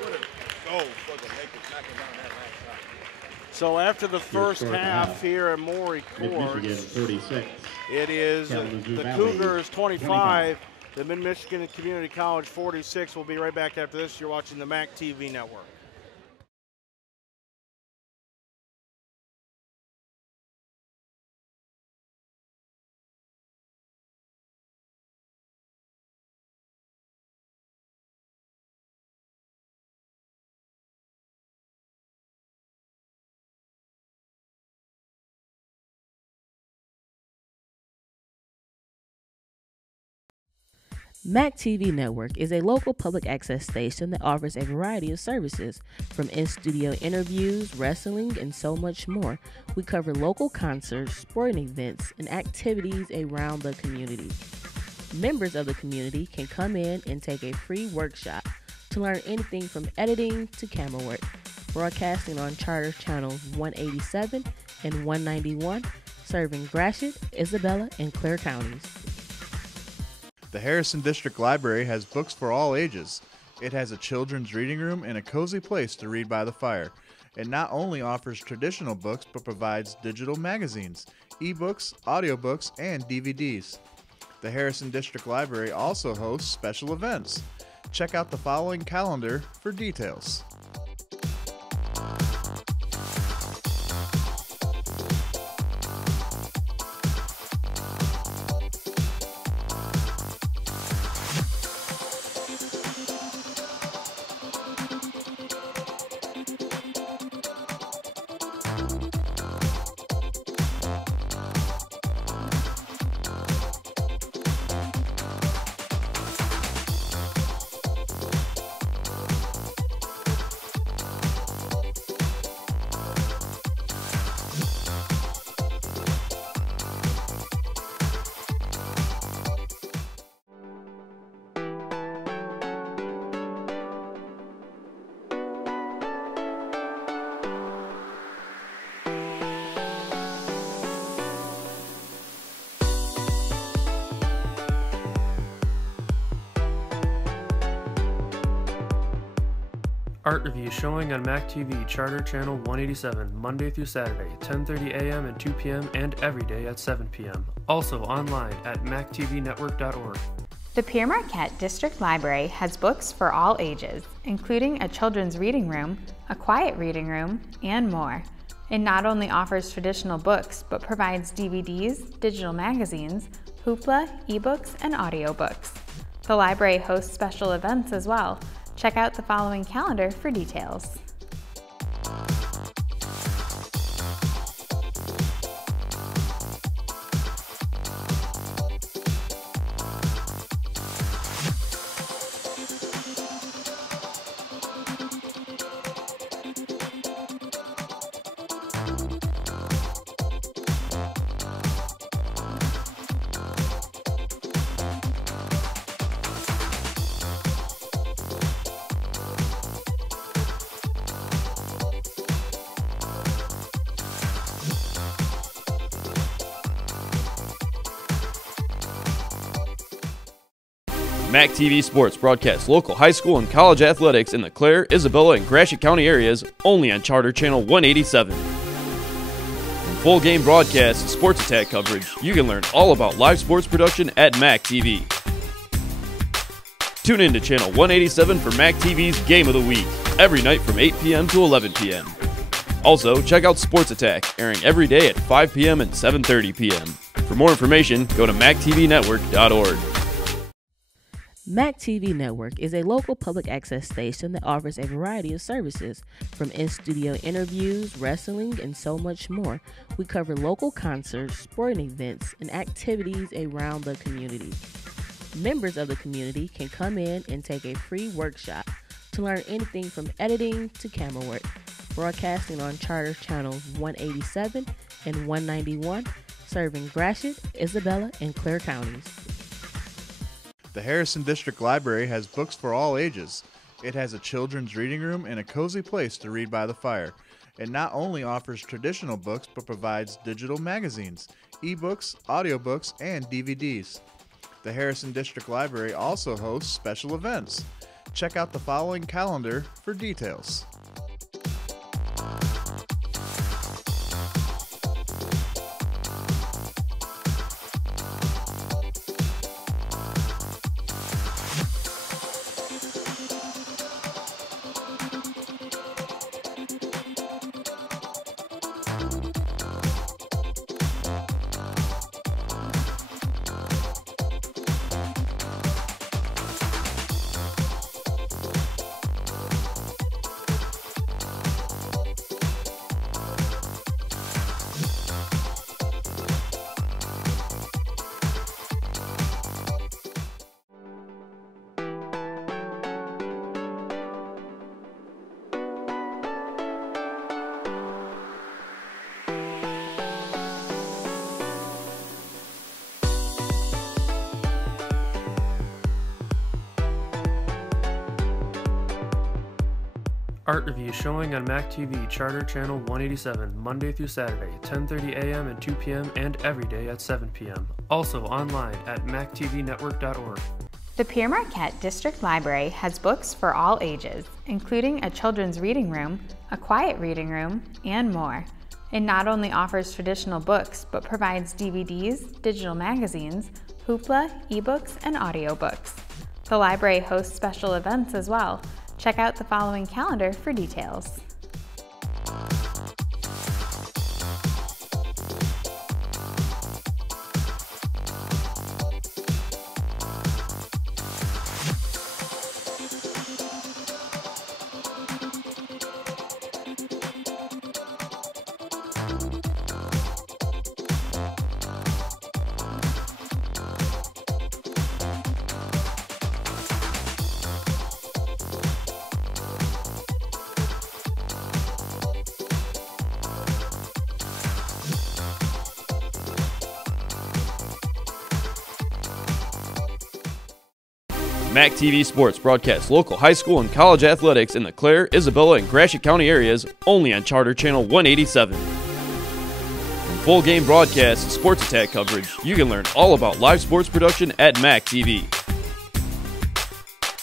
What a goal for the Lakers, knocking down that last shot. So after the first score half time. here at Maury Mid-Michigan Courts, 36. it is Kalamazoo the Valley, Cougars 25, the Mid-Michigan Community College 46. We'll be right back after this. You're watching the MAC TV Network. MAC TV Network is a local public access station that offers a variety of services, from in-studio interviews, wrestling, and so much more. We cover local concerts, sporting events, and activities around the community. Members of the community can come in and take a free workshop to learn anything from editing to camera work. Broadcasting on Charter Channels 187 and 191, serving Gratiot, Isabella, and Clare counties. The Harrison District Library has books for all ages. It has a children's reading room and a cozy place to read by the fire. It not only offers traditional books, but provides digital magazines, ebooks, audiobooks, and DVDs. The Harrison District Library also hosts special events. Check out the following calendar for details. Art review showing on MAC TV Charter Channel 187 Monday through Saturday, 10:30 a.m. and 2 p.m. and every day at 7 p.m. Also online at mactvnetwork.org. The Pierre Marquette District Library has books for all ages, including a children's reading room, a quiet reading room, and more. It not only offers traditional books, but provides DVDs, digital magazines, hoopla, ebooks, and audiobooks. The library hosts special events as well. Check out the following calendar for details. MAC TV Sports broadcasts local high school and college athletics in the Clare, Isabella, and Gratiot County areas only on Charter Channel 187. From full game broadcasts and sports attack coverage, you can learn all about live sports production at MAC TV. Tune in to Channel 187 for MAC TV's Game of the Week, every night from 8 p.m. to 11 p.m. Also, check out Sports Attack, airing every day at 5 p.m. and 7:30 p.m. For more information, go to mactvnetwork.org. Mac TV Network is a local public access station that offers a variety of services, from in-studio interviews, wrestling, and so much more. We cover local concerts, sporting events, and activities around the community. Members of the community can come in and take a free workshop to learn anything from editing to camera work. Broadcasting on Charter Channels 187 and 191, serving Gratiot, Isabella, and Clare counties. The Harrison District Library has books for all ages. It has a children's reading room and a cozy place to read by the fire. It not only offers traditional books, but provides digital magazines, ebooks, audiobooks, and DVDs. The Harrison District Library also hosts special events. Check out the following calendar for details. Art review showing on Mac TV Charter Channel 187 Monday through Saturday, 10:30 a.m. and 2 p.m. and every day at 7 p.m. Also online at mactvnetwork.org. The Pierre Marquette District Library has books for all ages, including a children's reading room, a quiet reading room, and more. It not only offers traditional books, but provides DVDs, digital magazines, hoopla, ebooks, and audiobooks. The library hosts special events as well. Check out the following calendar for details. Mac TV Sports broadcasts local high school and college athletics in the Clare, Isabella, and Gratiot County areas only on Charter Channel 187. From full game broadcasts to sports attack coverage, you can learn all about live sports production at Mac TV.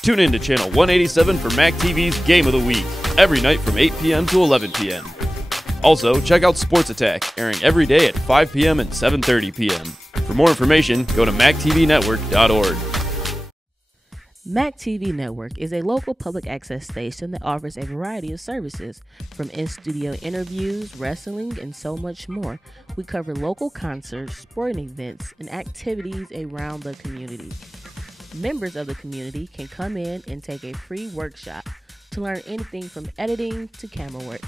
Tune in to Channel 187 for Mac TV's Game of the Week, every night from 8 p.m. to 11 p.m. Also, check out Sports Attack, airing every day at 5 p.m. and 7:30 p.m. For more information, go to mactvnetwork.org. Mac TV Network is a local public access station that offers a variety of services, from in-studio interviews, wrestling, and so much more. We cover local concerts, sporting events, and activities around the community. Members of the community can come in and take a free workshop to learn anything from editing to camera work.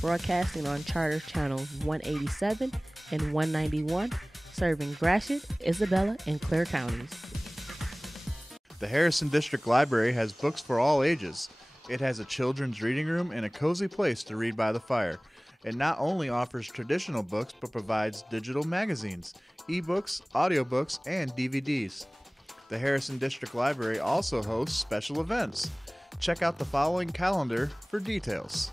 Broadcasting on Charter Channels 187 and 191, serving Gratiot, Isabella, and Clare counties. The Harrison District Library has books for all ages. It has a children's reading room and a cozy place to read by the fire. It not only offers traditional books, but provides digital magazines, ebooks, audiobooks, and DVDs. The Harrison District Library also hosts special events. Check out the following calendar for details.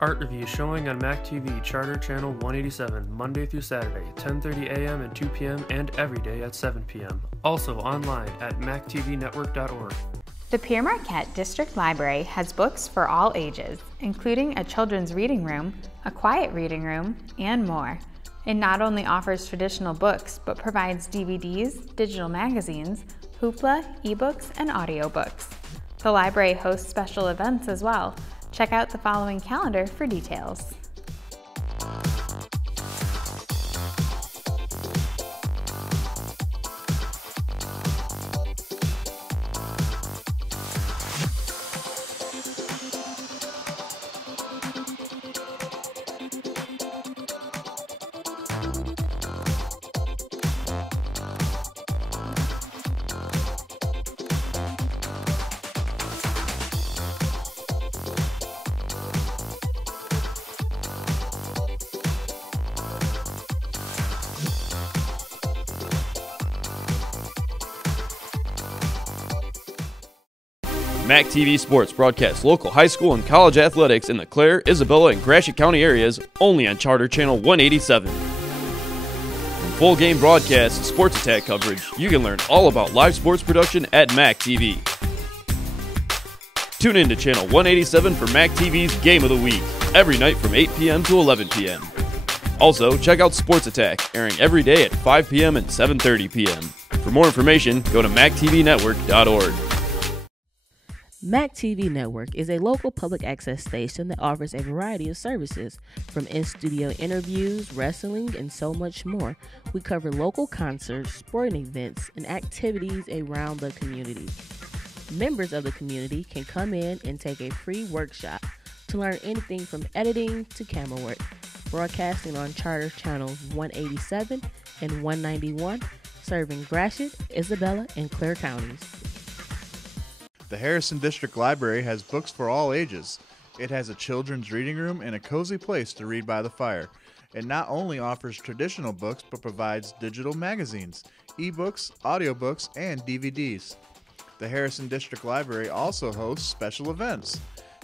Art review showing on MacTV Charter Channel 187 Monday through Saturday, 10:30 a.m. and 2 p.m. and every day at 7 p.m. Also online at mactvnetwork.org. The Pierre Marquette District Library has books for all ages, including a children's reading room, a quiet reading room, and more. It not only offers traditional books, but provides DVDs, digital magazines, hoopla, ebooks, and audiobooks. The library hosts special events as well. Check out the following calendar for details. MacTV Sports broadcasts local high school and college athletics in the Clare, Isabella, and Gratiot County areas only on Charter Channel 187. From full game broadcasts and sports attack coverage, you can learn all about live sports production at MacTV. Tune in to Channel 187 for MacTV's Game of the Week, every night from 8 p.m. to 11 p.m. Also, check out Sports Attack, airing every day at 5 p.m. and 7:30 p.m. For more information, go to mactvnetwork.org. MacTV Network is a local public access station that offers a variety of services, from in-studio interviews, wrestling, and so much more. We cover local concerts, sporting events, and activities around the community. Members of the community can come in and take a free workshop to learn anything from editing to camera work. Broadcasting on Charter Channels 187 and 191, serving Gratiot, Isabella, and Clare counties. The Harrison District Library has books for all ages. It has a children's reading room and a cozy place to read by the fire. It not only offers traditional books, but provides digital magazines, ebooks, audiobooks, and DVDs. The Harrison District Library also hosts special events.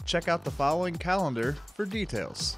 Check out the following calendar for details.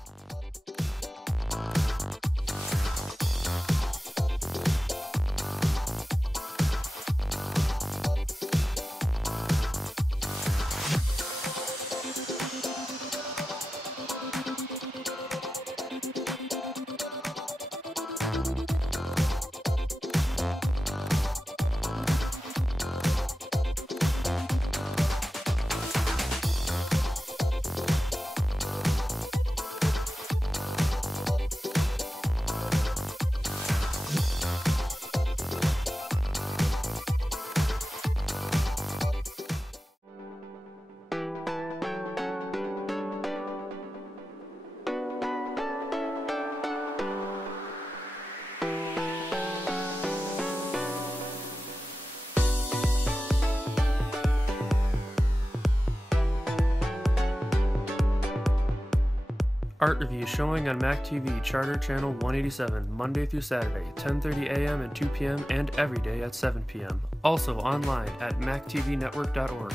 Art review showing on MacTV Charter Channel 187 Monday through Saturday, 10:30 a.m. and 2 p.m. and every day at 7 p.m. Also online at mactvnetwork.org.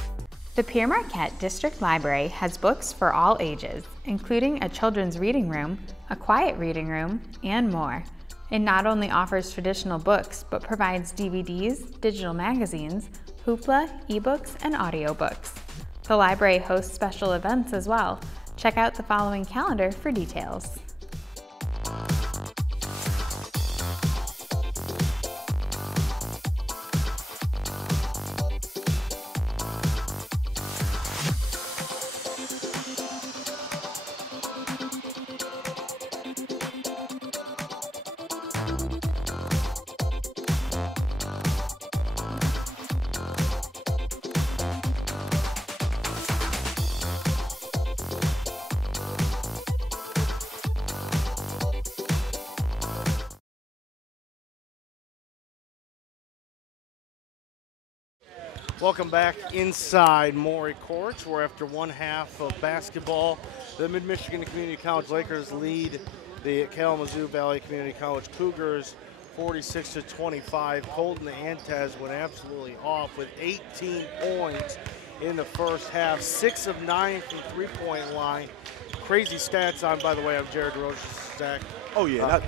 The Pierre Marquette District Library has books for all ages, including a children's reading room, a quiet reading room, and more. It not only offers traditional books, but provides DVDs, digital magazines, hoopla, ebooks, and audiobooks. The library hosts special events as well. Check out the following calendar for details. Welcome back inside Maury Courts, where after one half of basketball, the Mid-Michigan Community College Lakers lead the Kalamazoo Valley Community College Cougars 46-25. Colton Antez went absolutely off with 18 points in the first half, 6 of 9 from three-point line. crazy stats on, by the way, of Jared DeRoche, Zach. Oh yeah,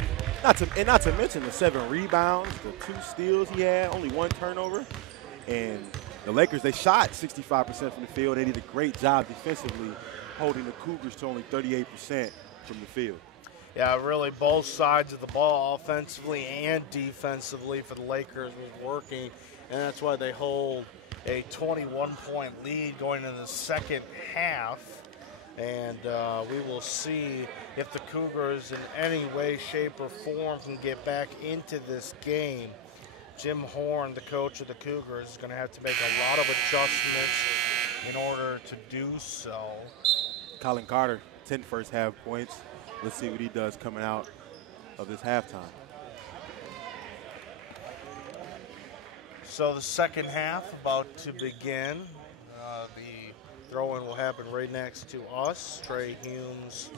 not to mention the 7 rebounds, the 2 steals he had, only 1 turnover, and the Lakers, they shot 65% from the field. They did a great job defensively, holding the Cougars to only 38% from the field. Yeah, really both sides of the ball, offensively and defensively for the Lakers, was working, and that's why they hold a 21-point lead going into the second half. And we will see if the Cougars in any way, shape, or form can get back into this game. Jim Horn, the coach of the Cougars, is going to have to make a lot of adjustments in order to do so. Colin Carter, 10 first half points. Let's see what he does coming out of this halftime. So the second half about to begin. The throw-in will happen right next to us. Trey Humes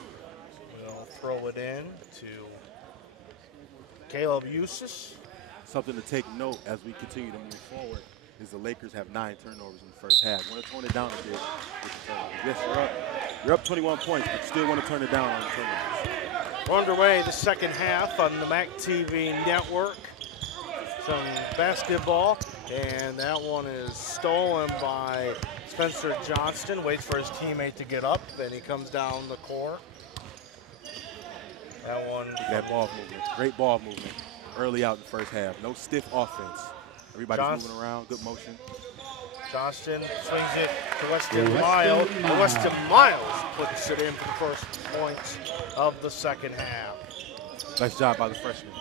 will throw it in to Caleb Eustace. Something to take note as we continue to move forward is the Lakers have 9 turnovers in the first half. Want to tone it down a bit with the turnovers. Yes, you're up 21 points, but still want to turn it down on the turnovers. We're underway the second half on the MAC TV network. Some basketball, and that one is stolen by Spencer Johnston. Waits for his teammate to get up, then he comes down the court. That one. That ball movement, great ball movement early out in the first half. No stiff offense. Everybody's moving around, good motion. Johnston swings it to Weston Miles. Weston Miles puts it in for the first points of the second half. Nice job by the freshman.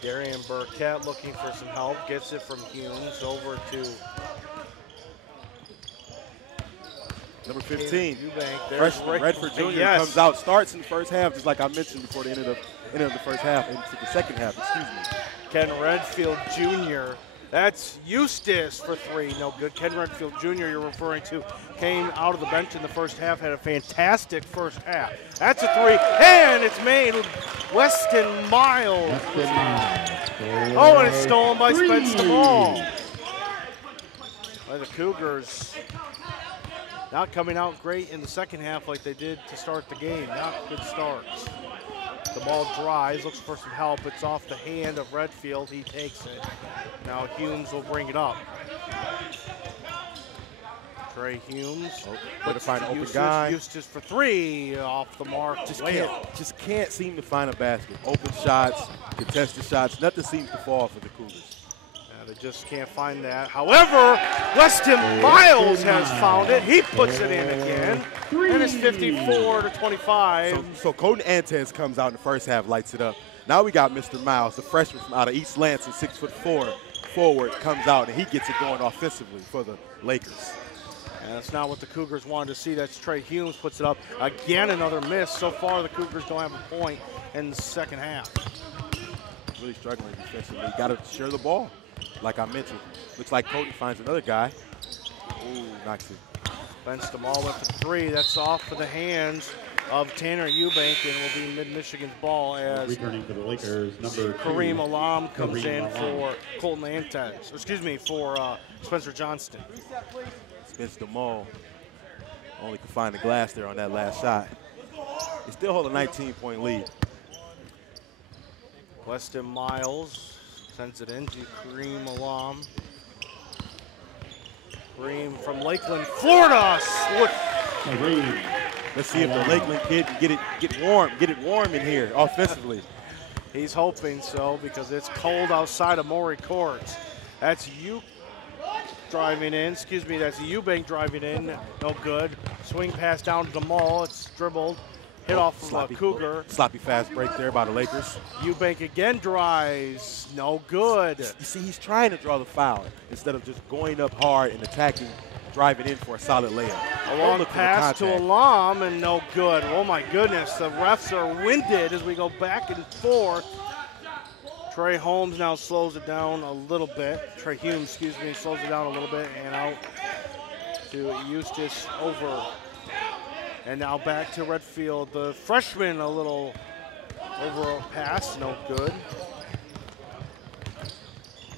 Darian Burkett looking for some help, gets it from Humes over to number 15, Eubank. Freshman Redford Jr. comes out, starts in the first half, just like I mentioned before the end of the first half, into the second half, excuse me. Ken Redfield Jr. That's Eustace for 3, no good. Ken Redfield Jr. you're referring to came out of the bench in the first half, had a fantastic first half. That's a 3, and it's made. Weston Miles. Oh, and it's stolen by Spencer Ball. By the Cougars. Not coming out great in the second half like they did to start the game. Not good starts. The ball dries, looks for some help. It's off the hand of Redfield. He takes it. Now Humes will bring it up. Trey Humes. But to find an open guy. Eustace for 3, off the mark. Just can't seem to find a basket. Open shots, contested shots, nothing seems to fall for the Cougars. They just can't find that. However, Weston Miles has found it. He puts it in again. And it's 54-25. So Colton Antes comes out in the first half, lights it up. Now we got Mr. Miles, the freshman from out of East Lansing, 6'4", forward, comes out, and he gets it going offensively for the Lakers. And that's not what the Cougars wanted to see. That's Trey Humes puts it up. Again, another miss. So far, the Cougars don't have a point in the second half. Really struggling defensively. Got to share the ball, like I mentioned. Looks like Colton finds another guy. Ooh, knocks it. Spence DeMall with the 3. That's off for the hands of Tanner Eubank, and will be Mid-Michigan's ball as returning for the Lakers, number 2. Kareem Alam comes in for Colton Antes. Excuse me, for Spencer Johnston. Spence DeMall only could find the glass there on that last shot. They still hold a 19-point lead. Weston Miles sends it in to Kareem Alam. Kareem from Lakeland, Florida. Let's see if the Lakeland kid can get it warm in here offensively. He's hoping so because it's cold outside of Maury Courts. That's driving in, that's Eubank driving in, no good. Swing pass down to DeMall, it's dribbled, hit off of a Cougar. Sloppy fast break there by the Lakers. Eubank again drives, no good. You see, he's trying to draw the foul instead of just going up hard and attacking, driving in for a solid layup. A long pass to Alam and no good. Oh my goodness, the refs are winded as we go back and forth. Trey Holmes now slows it down a little bit. Trey Humes, slows it down a little bit and out to Eustace over. And now back to Redfield. The freshman, a little over pass, no good.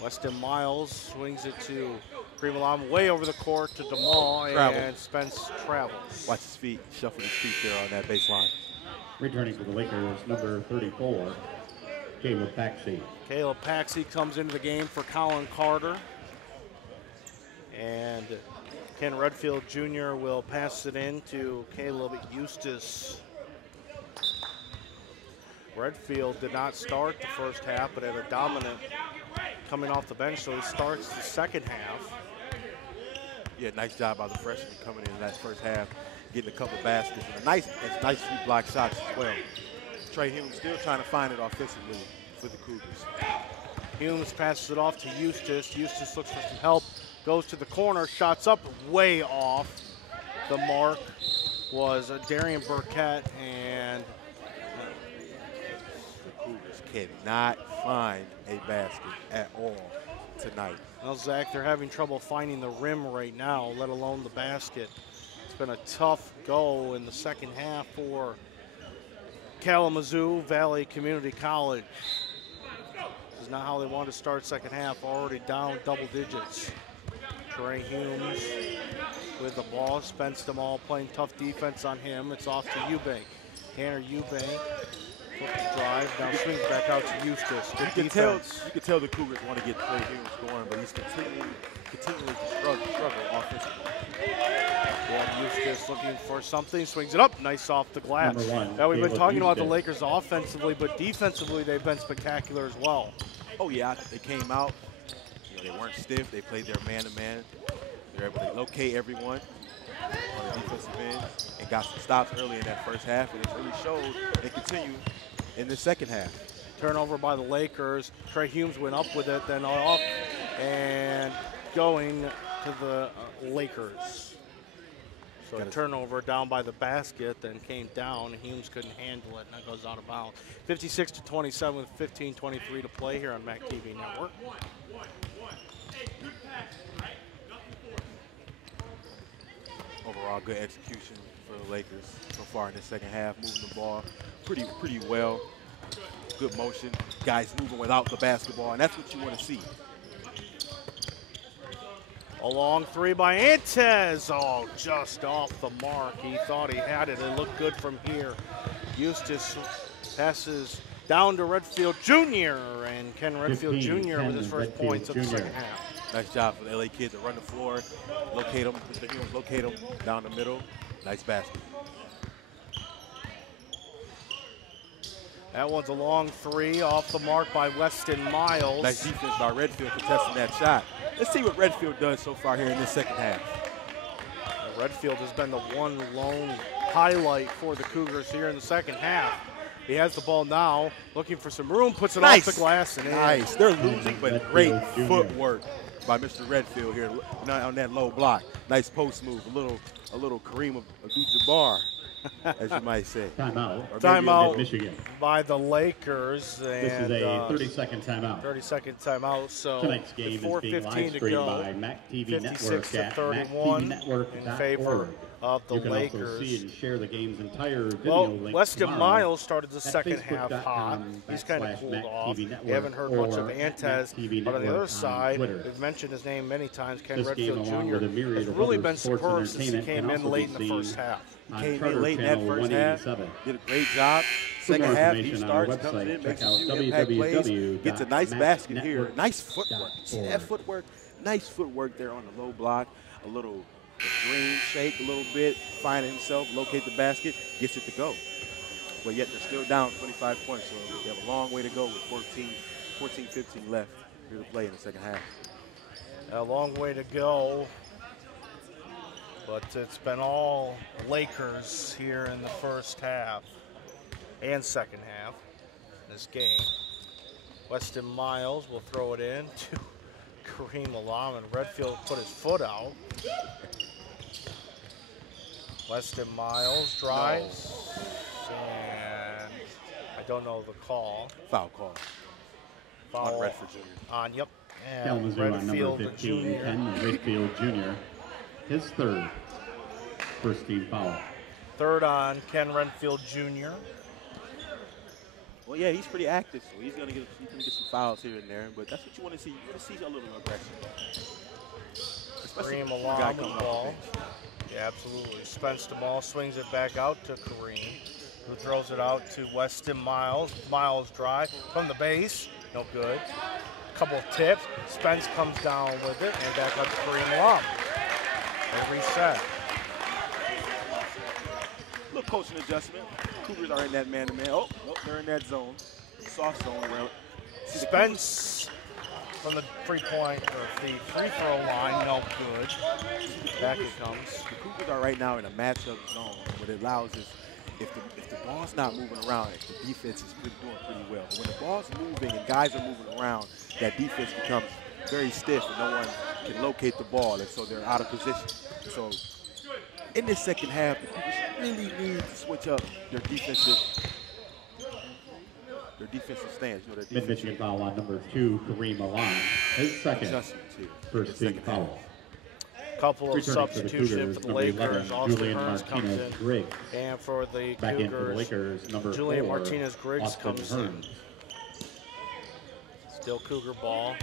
Weston Miles swings it to Kareem Alam way over the court to DeMaul, Travel. and Spence travels. Watch his feet, shuffle his feet there on that baseline. Returning for the Lakers, number 34, Caleb Paxey. Caleb Paxey comes into the game for Colin Carter. And Ken Redfield Jr. will pass it in to Caleb Eustace. Redfield did not start the first half, but had a dominant coming off the bench, so he starts the second half. Yeah, nice job by the freshman coming in that first half, getting a couple baskets and a nice few block shots as well. Trey Humes still trying to find it offensively for the Cougars. Humes passes it off to Eustace. Eustace looks for some help, goes to the corner, shots up, way off. The mark was Darian Burkett, and The Cougars cannot find a basket at all tonight. well, Zach, they're having trouble finding the rim right now, let alone the basket. It's been a tough go in the second half for Kalamazoo Valley Community College. This is not how they want to start second half, already down double digits. Trey Humes with the ball, Spence DeMaul playing tough defense on him. It's off to Eubank. Tanner Eubank, drive, now swings back out to Eustace. Good You defense. can tell the Cougars want to get Trey Humes going, but he's continually struggle offensively. Yeah, Eustace looking for something, swings it up, nice off the glass. Number one, Now we've been Caleb talking about the Eustace. Lakers offensively, but defensively they've been spectacular as well. Oh yeah, they came out. They weren't stiff. They played their man-to-man. They were able to locate everyone on the defensive end and got some stops early in that first half, and it really showed and continued in the second half. Turnover by the Lakers. Trey Humes went up with it, then off, and going to the Lakers. So a turnover down by the basket, then came down. Humes couldn't handle it, and that goes out of bounds. 56-27 with 15:23 to play here on MAC TV Network. Overall, good execution for the Lakers so far in the second half, moving the ball pretty well. Good motion, guys moving without the basketball, and that's what you want to see. A long three by Antez. Oh, just off the mark. He thought he had it. It looked good from here. Eustace passes down to Redfield Jr. and Ken Redfield 15, Jr. with his Ken first Redfield points of the Jr. second half. Nice job for the LA kid to run the floor, locate him, Mr. Humes, locate him down the middle. Nice basket. That one's a long three off the mark by Weston Miles. Nice defense by Redfield contesting that shot. Let's see what Redfield does so far here in this second half. Redfield has been the one lone highlight for the Cougars here in the second half. He has the ball now, looking for some room, puts it off the glass and in. Nice. They're losing, but great Jr. footwork by Mr. Redfield here on that low block. Nice post move, a little Kareem Abdul-Jabbar, as you might say. Timeout. Timeout Michigan. by the Lakers. This is And a 30-second timeout. 30-second timeout. So Tonight's game is being 4:15 live to streamed go. by MAC TV 56 Network to at 31 in MacTVNetwork.org. favor of the You can Lakers. also see and share the game's entire video Well, link Weston tomorrow Miles started the at second half hot. He's kind of cooled off. You haven't heard much of Antez. But on the other side, we've mentioned his name many times. Ken This game, Redfield along with a Jr. myriad has of really other been sports superb since he entertainment, came can in also late be in the seen first half. on Came in Charter late in that Channel first half, 187. did a great job. For Second more half, he information on our starts, comes website, in, check makes a out few impact plays, gets a nice basket here. www.macnetwork.org. Nice footwork. See that footwork? Nice footwork there on the low block. A little green shake a little bit, find himself, locate the basket, gets it to go. But yet they're still down 25 points, so they have a long way to go with 14-15 left here to play in the second half. A long way to go. But it's been all Lakers here in the first half and second half in this game. Weston Miles will throw it in to Kareem Alam, and Redfield put his foot out. Weston Miles drives, and I don't know the call. Foul call Foul on Redford Jr. On, yep. And Kalamazoo on number Redfield 15, Jr. Ken Redfield Jr. His third first team foul. Third on Ken Redfield Jr. Well, yeah, he's pretty active, so he's gonna get some fouls here and there. But that's what you want to see. You want to see a little aggression. Kareem Guy Alam with the coming off ball. the bench. Yeah, absolutely. Spence DeMall swings it back out to Kareem, who throws it out to Weston Miles. Miles drive from the base, no good. Couple of tips. Spence comes down with it, and back up to Kareem Alam. And reset. Little coaching adjustment. Cougars are in that man-to-man. Oh, they're in that zone. Soft zone around. Spence from the free-point or the free-throw line, no good. Back it comes. The Cougars are right now in a matchup zone. What it allows is, if the ball's not moving around, the defense is doing pretty well. But when the ball's moving and guys are moving around, that defense becomes very stiff and no one can locate the ball, and so they're out of position. So in this second half, the Cougars really need to switch up their defensive stance. You know, their Mid-Michigan foul on number 2, Kareem Alam. His second adjustments here. first team foul. Couple of Returning for the substitutions Cougars, for the number Lakers. 11, Austin Julian Hearns comes in. Martinez-Griggs. And for the Back in for the Cougars, Lakers, number Julian 4, Martinez-Griggs Austin comes in. Hearns. Still Cougar ball.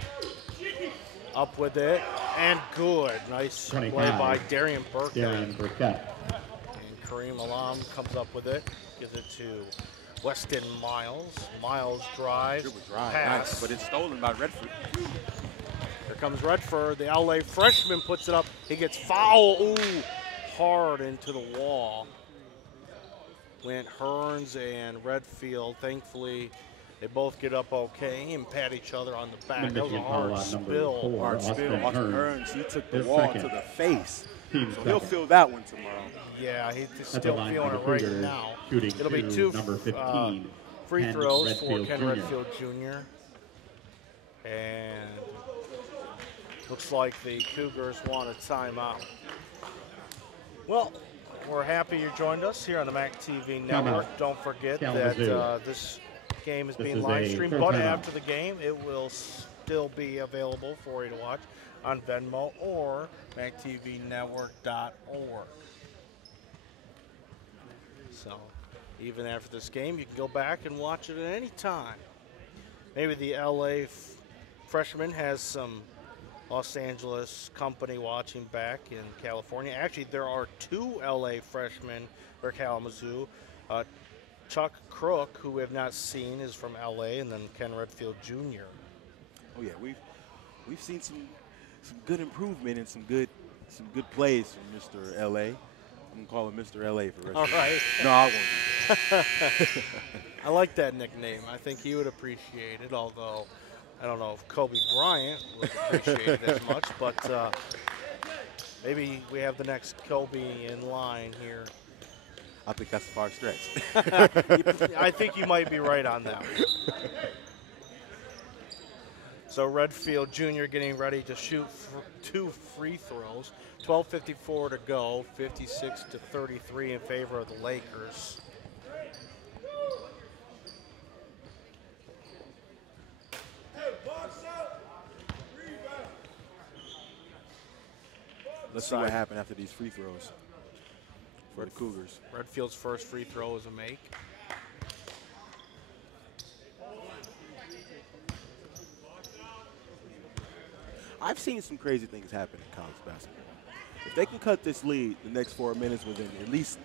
Up with it, and good. Nice play 25. by Darian Burkett. Darian Burkett. And Kareem Alam comes up with it, gives it to Weston Miles. Miles drives, It was right, pass. nice, but it's stolen by Redford. Here comes Redford, the LA freshman puts it up. He gets fouled, ooh, hard into the wall. Went Hearns and Redfield. Thankfully, they both get up okay and pat each other on the back. That was a Mid-Michigan foul hard on number spill. 4, Hard spill. Austin Austin Hearns. Hearns, he took the His wall second. to the face. Team So he'll second. feel that one tomorrow. Yeah, he's At the still line feeling for it the right Cougars, now. shooting It'll be to two number 15, free Ken throws for Redfield Ken Jr. Redfield Jr. And looks like the Cougars want a timeout. Well, we're happy you joined us here on the MAC TV network. Don't forget that this game is being live streamed, but after the game, it will still be available for you to watch on Venmo or MacTVNetwork.org. So even after this game, you can go back and watch it at any time. Maybe the LA freshman has some Los Angeles company watching back in California. Actually, there are 2 LA freshmen for Kalamazoo. Chuck Crook, who we have not seen, is from LA, and then Ken Redfield Jr. Oh yeah, we've seen some good improvement and some good plays from Mr. LA. I'm gonna call him Mr. LA for the rest All of the right. day. No, I won't do that. I like that nickname. I think he would appreciate it, although I don't know if Kobe Bryant would appreciate it as much, but maybe we have the next Kobe in line here. I think that's a far stretch. I think you might be right on that one. So Redfield Jr. getting ready to shoot 2 free throws. 12:54 to go, 56-33 in favor of the Lakers. Let's see what happened after these free throws for the Cougars. Redfield's first free throw is a make. I've seen some crazy things happen in college basketball. If they can cut this lead the next 4 minutes within at least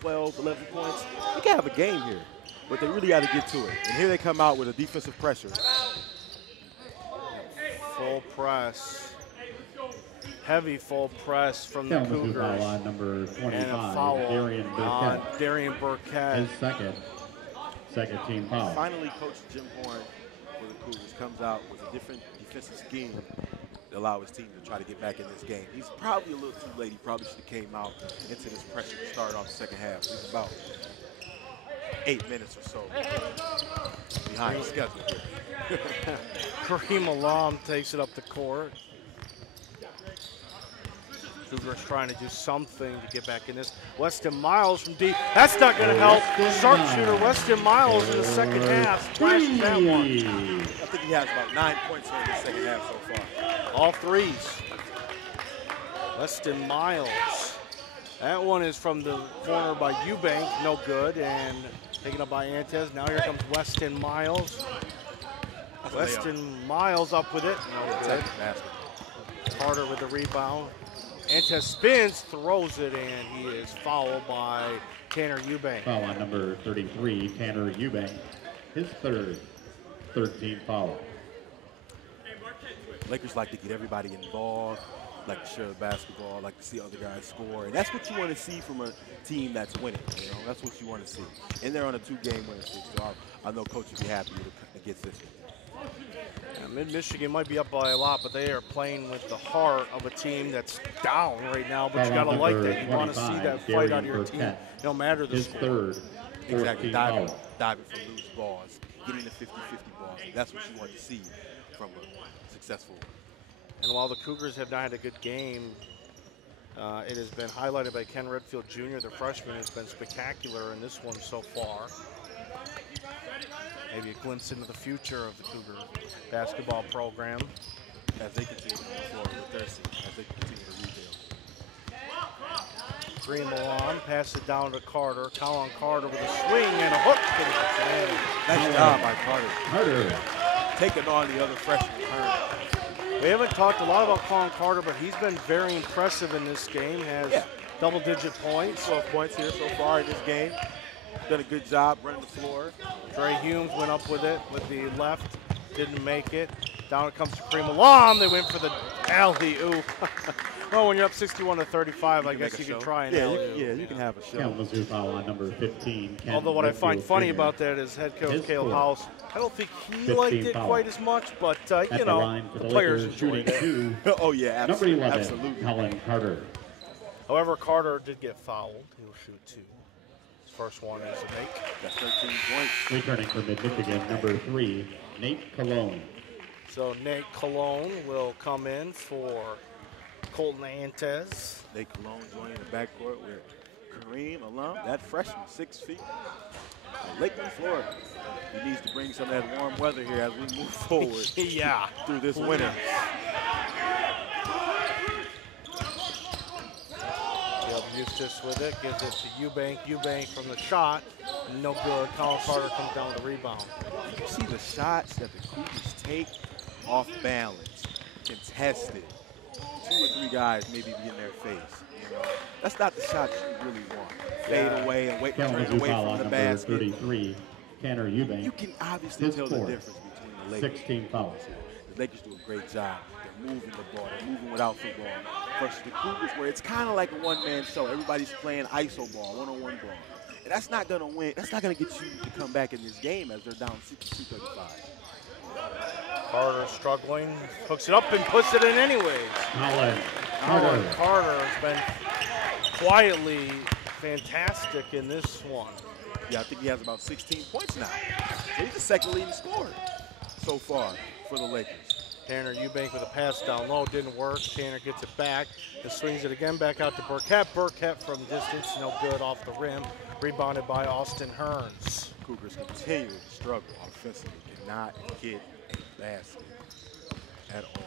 12, 11 points, you can have a game here. But they really got to get to it. And here they come out with a defensive pressure. Full press. Heavy full press from the Kalamazoo Cougars. foul on number 25, And a foul Darian on Burkett. Darian Burkett. His second team foul. Finally, Coach Jim Horn for the Cougars comes out with a different defensive scheme to allow his team to try to get back in this game. He's probably a little too late. He probably should have came out into this pressure to start off the second half. He's about 8 minutes or so behind schedule here. Kareem Alam takes it up the court. Cougars trying to do something to get back in this. Weston Miles from deep. That's not going to help. Sharpshooter Weston Miles in the second half. Splashed that one. I think he has about 9 points here in the second half so far. All threes. Weston Miles. That one is from the corner by Eubank. No good. And taken up by Antez. Now here comes Weston Miles. Weston Miles up with it. No good. Carter with the rebound. Antez spins, throws it, and he is fouled by Tanner Eubank. Foul on number 33, Tanner Eubank. His third team foul. Lakers like to get everybody involved, like to share the basketball, like to see other guys score. And that's what you want to see from a team that's winning. You know, that's what you want to see. And they're on a 2-game winning streak, so I know Coach will be happy against this one. Mid-Michigan might be up by a lot, but they are playing with the heart of a team that's down right now. But you got to like that. You want to see that fight out of your team, no matter the score. Exactly, diving for loose balls, getting the 50-50 balls. And that's what you want to see from a successful. And while the Cougars have not had a good game, it has been highlighted by Ken Redfield Jr., the freshman, who's been spectacular in this one so far. Maybe a glimpse into the future of the Cougar basketball program as they continue to move forward with their season, as they continue to rebuild. Green Milan, pass it down to Carter. Colin Carter with a swing and a hook. Nice job by Carter. Taking on the other freshman, Hearn. We haven't talked a lot about Colin Carter, but he's been very impressive in this game. Has double-digit points. 12 points here so far in this game. Done a good job running the floor. Dre Humes went up with it with the left, didn't make it. Down it comes to Kareem Alam. They went for the alley-oop. Well, when you're up 61-35, I guess you can try an alley-oop. Yeah, you can have a show. Kalamazoo foul on number 15. Although what I find funny about that is head coach Caleb House, I don't think he liked it quite as much, but, you know, the players enjoyed it. Oh, yeah, Number 11, absolutely. Colin Carter. However, Carter did get fouled. He will shoot 2. His first one is a make. That's 13 points. Returning from Mid-Michigan, number 3, Nate Cologne. So Nate Cologne will come in for Colton Antez. Nate Cologne joining the backcourt with Kareem Alam, that freshman, 6 feet. Lakeland, Florida. He needs to bring some of that warm weather here as we move forward through this winter. Eustace with it, gives it to Eubank. Eubank from the shot, no good. Colin Carter comes down with the rebound. You see the shots that the Cougars take off balance, contested. 2 or 3 guys maybe be in their face. You know, that's not the shots you really want. Fade away and wait, turn away from the basket. 33, Tanner Eubank. You can obviously tell the difference between the Lakers. 16 fouls. The Lakers do a great job. They're moving the ball. They're moving without football. Versus the Cougars, where it's kind of like a one-man show. Everybody's playing ISO ball, one-on-one ball. And that's not going to win. That's not going to get you to come back in this game as they're down 62-35. Carter struggling, hooks it up and puts it in anyways. Colin Carter has been quietly fantastic in this one. Yeah, I think he has about 16 points now. So he's the second leading scorer so far for the Lakers. Tanner Eubank with a pass down low, didn't work. Tanner gets it back and swings it again back out to Burkett. Burkett from distance, no good off the rim. Rebounded by Austin Hearns. Cougars continue to struggle offensively, cannot get a basket at all.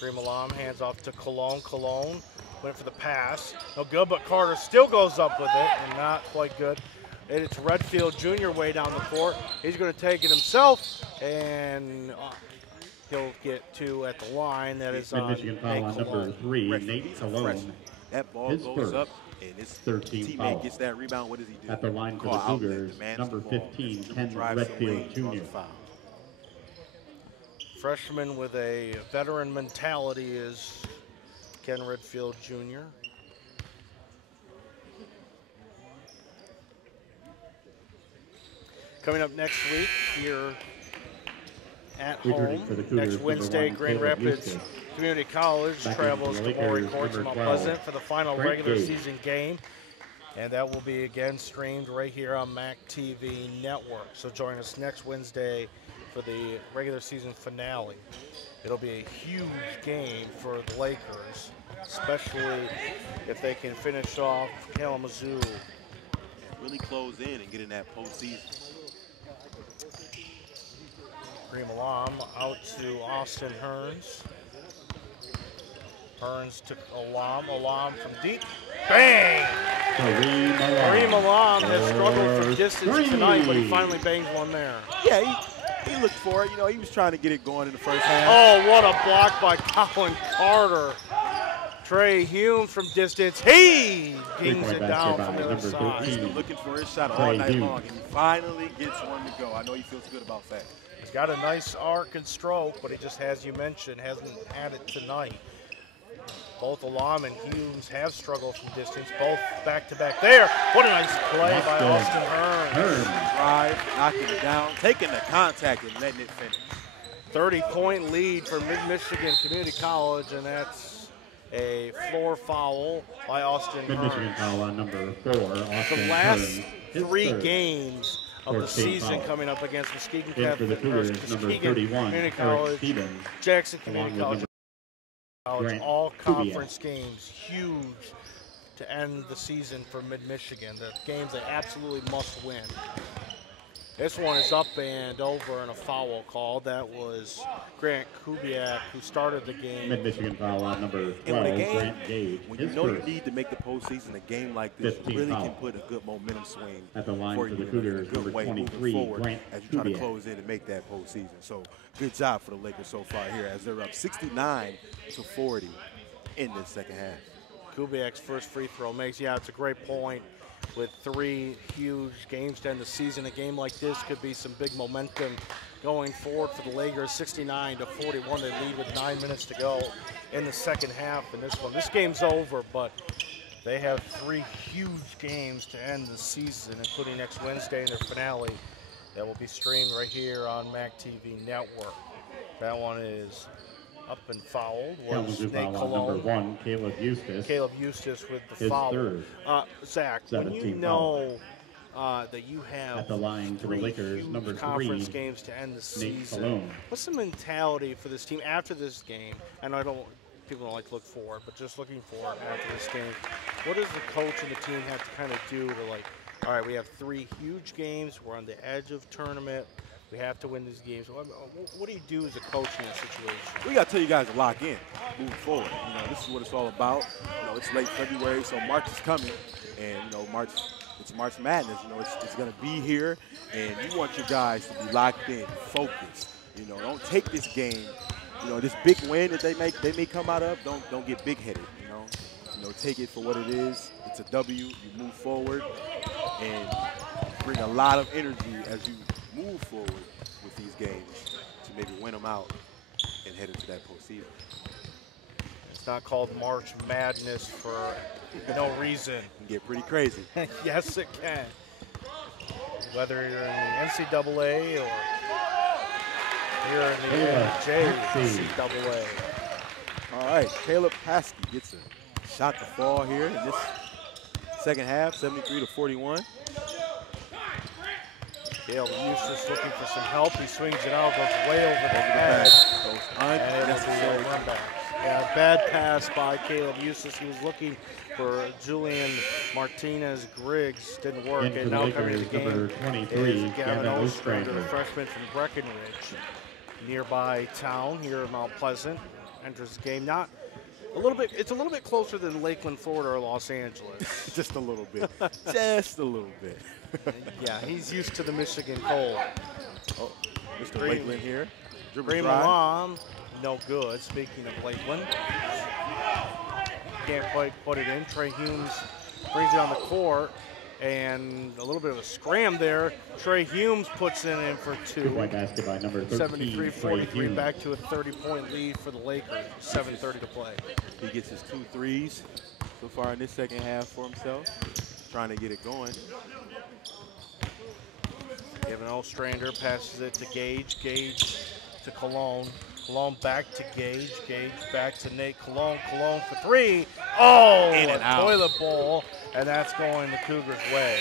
Kareem Alam hands off to Cologne. Cologne went for the pass, no good, but Carter still goes up with it and not quite good. And it's Redfield Jr. way down the court. He's going to take it himself and he'll get 2 at the line. That is on Nate Cologne. Number 3, Nate Cologne. That ball goes up, and his 13 teammate foul. gets that rebound. What does he do? At the line for the Cougars, number 15, Ken Redfield Jr. Freshman with a veteran mentality is Ken Redfield Jr. Coming up next week here at home, next Wednesday, Grand Rapids Community College travels to Maury Courts in Mount Pleasant for the final regular season game. And that will be again streamed right here on MAC TV Network. So join us next Wednesday for the regular season finale. It'll be a huge game for the Lakers, especially if they can finish off Kalamazoo. And really close in and get in that postseason. Kareem Alam out to Austin Hearns. Hearns to Alam. Alam from deep. Bang! Kareem Alam has struggled from distance tonight, but he finally bangs one there. Yeah, he looked for it. You know, he was trying to get it going in the first half. Oh, what a block by Colin Carter. Trey Humes from distance. He dings it down from the other side. He's been looking for his shot all night long, and he finally gets one to go. I know he feels good about that. He's got a nice arc and stroke, but he just, as you mentioned, hasn't had it tonight. Both Alam and Humes have struggled from distance, both back-to-back there. What a nice play by Austin Hearns. Drive, knocking it down, taking the contact and letting it finish. 30-point lead for Mid-Michigan Community College, and that's a floor foul by Austin Hearns. Mid-Michigan foul on number 4, Austin The last Hearns, 3 games of the season coming up against Muskegon Catholic, Muskegon Community College, Jackson Community College, all conference games, huge to end the season for Mid-Michigan. The games they absolutely must win. This one is up and over and a foul call. That was Grant Kubiak who started the game. Mid-Michigan foul on number 12, Grant Gage. When you know you need to make the postseason, a game like this really can put a good momentum swing at the line for the Cougars, number 23, Grant as you try to close in and make that postseason. So good job for the Lakers so far here as they're up 69-40 in this second half. Kubiak's first free throw makes, it's a great point. With 3 huge games to end the season, a game like this could be some big momentum going forward for the Lakers. 69-41, they lead with 9 minutes to go in the second half in this one. This game's over, but they have 3 huge games to end the season, including next Wednesday in their finale that will be streamed right here on MAC TV Network. That one is up and fouled was Nate Cologne. Number 1, Caleb Eustace. Caleb Eustace with the his foul. Third. Zach, when you know that you have at the line 3 to the Lakers, huge number 3, conference games to end the season, what's the mentality for this team after this game? And people don't like to look forward, but just looking forward after this game, what does the coach and the team have to kind of do to all right, we have 3 huge games, we're on the edge of tournament, we have to win these games. What do you do as a coach in that situation? We got to tell you guys to lock in, moving forward. This is what it's all about. It's late February, so March is coming, and it's March Madness. It's going to be here, and you want your guys to be locked in, focused. Don't take this game. This big win that they may come out of. Don't get big-headed. Take it for what it is. It's a W. You move forward, and bring a lot of energy as you move forward with these games to maybe win them out and head into that postseason. It's not called March Madness for no reason. It can get pretty crazy. Yes, it can. Whether you're in the NCAA or you're in the JCAA. All right, Caleb Paskey gets a shot to fall here in this second half, 73-41. Caleb Eustace looking for some help. He swings it out, goes way over the head. And it'll be a run back. Yeah, bad pass by Caleb Eustace. He was looking for Julian Martinez-Griggs. Didn't work. And now coming to the game is Gavin Ostrander, the freshman from Breckenridge. Nearby town here in Mount Pleasant. Enters the game. It's a little bit closer than Lakeland, Florida, or Los Angeles. Just a little bit. Just a little bit. Yeah, he's used to the Michigan cold. Oh, Mr. Lakeland here. Bream Alam, no good. Speaking of Lakeland. Can't quite put it in. Trey Humes brings it on the court. And a little bit of a scram there. Trey Humes puts it in for 2. 73-43, back to a 30-point lead for the Lakers. 7:30 to play. He gets his 2 threes so far in this second half for himself. Trying to get it going. Gavin Ostrander passes it to Gage. Gage to Cologne. Cologne back to Gage. Gage back to Nate Cologne. Cologne for 3. Oh, in and out. Toilet bowl. And that's going the Cougars' way.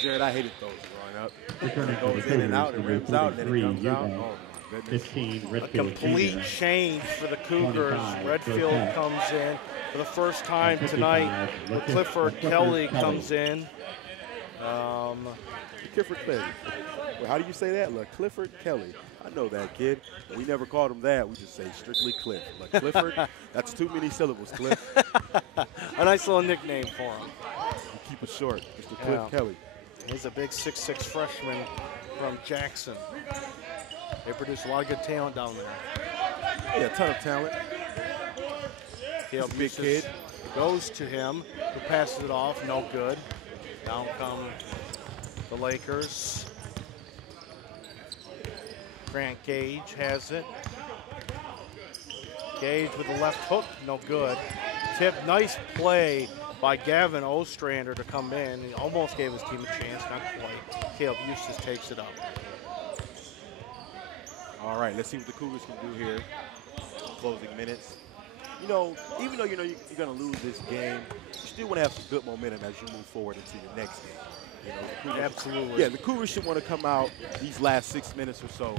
Jared, I hated those growing up. It goes in and out, it rims out, then it comes out. Oh, my goodness. 15, a complete change for the Cougars. Redfield comes in for the first time tonight. Clifford Kelly comes in. Clifford Kelly. Well, how do you say that? Look, Clifford Kelly. I know that kid. We never called him that. We just say strictly Cliff. Like Clifford, that's too many syllables, Cliff. A nice little nickname for him. You keep it short, Mr. Cliff Kelly. He's a big 6'6" freshman from Jackson. They produce a lot of good talent down there. Yeah, a ton of talent. Caleb Big Eustace kid. goes to him, who passes it off, no good. Down come the Lakers. Grant Gage has it. Gage with the left hook, no good. Tip, nice play by Gavin Ostrander to come in. He almost gave his team a chance, not quite. Caleb Eustace takes it up. All right, let's see what the Cougars can do here. Closing minutes. You know, even though you know you're going to lose this game, you still want to have some good momentum as you move forward into your next game. You know, the Cougars, Absolutely. Yeah, the Cougars should want to come out these last 6 minutes or so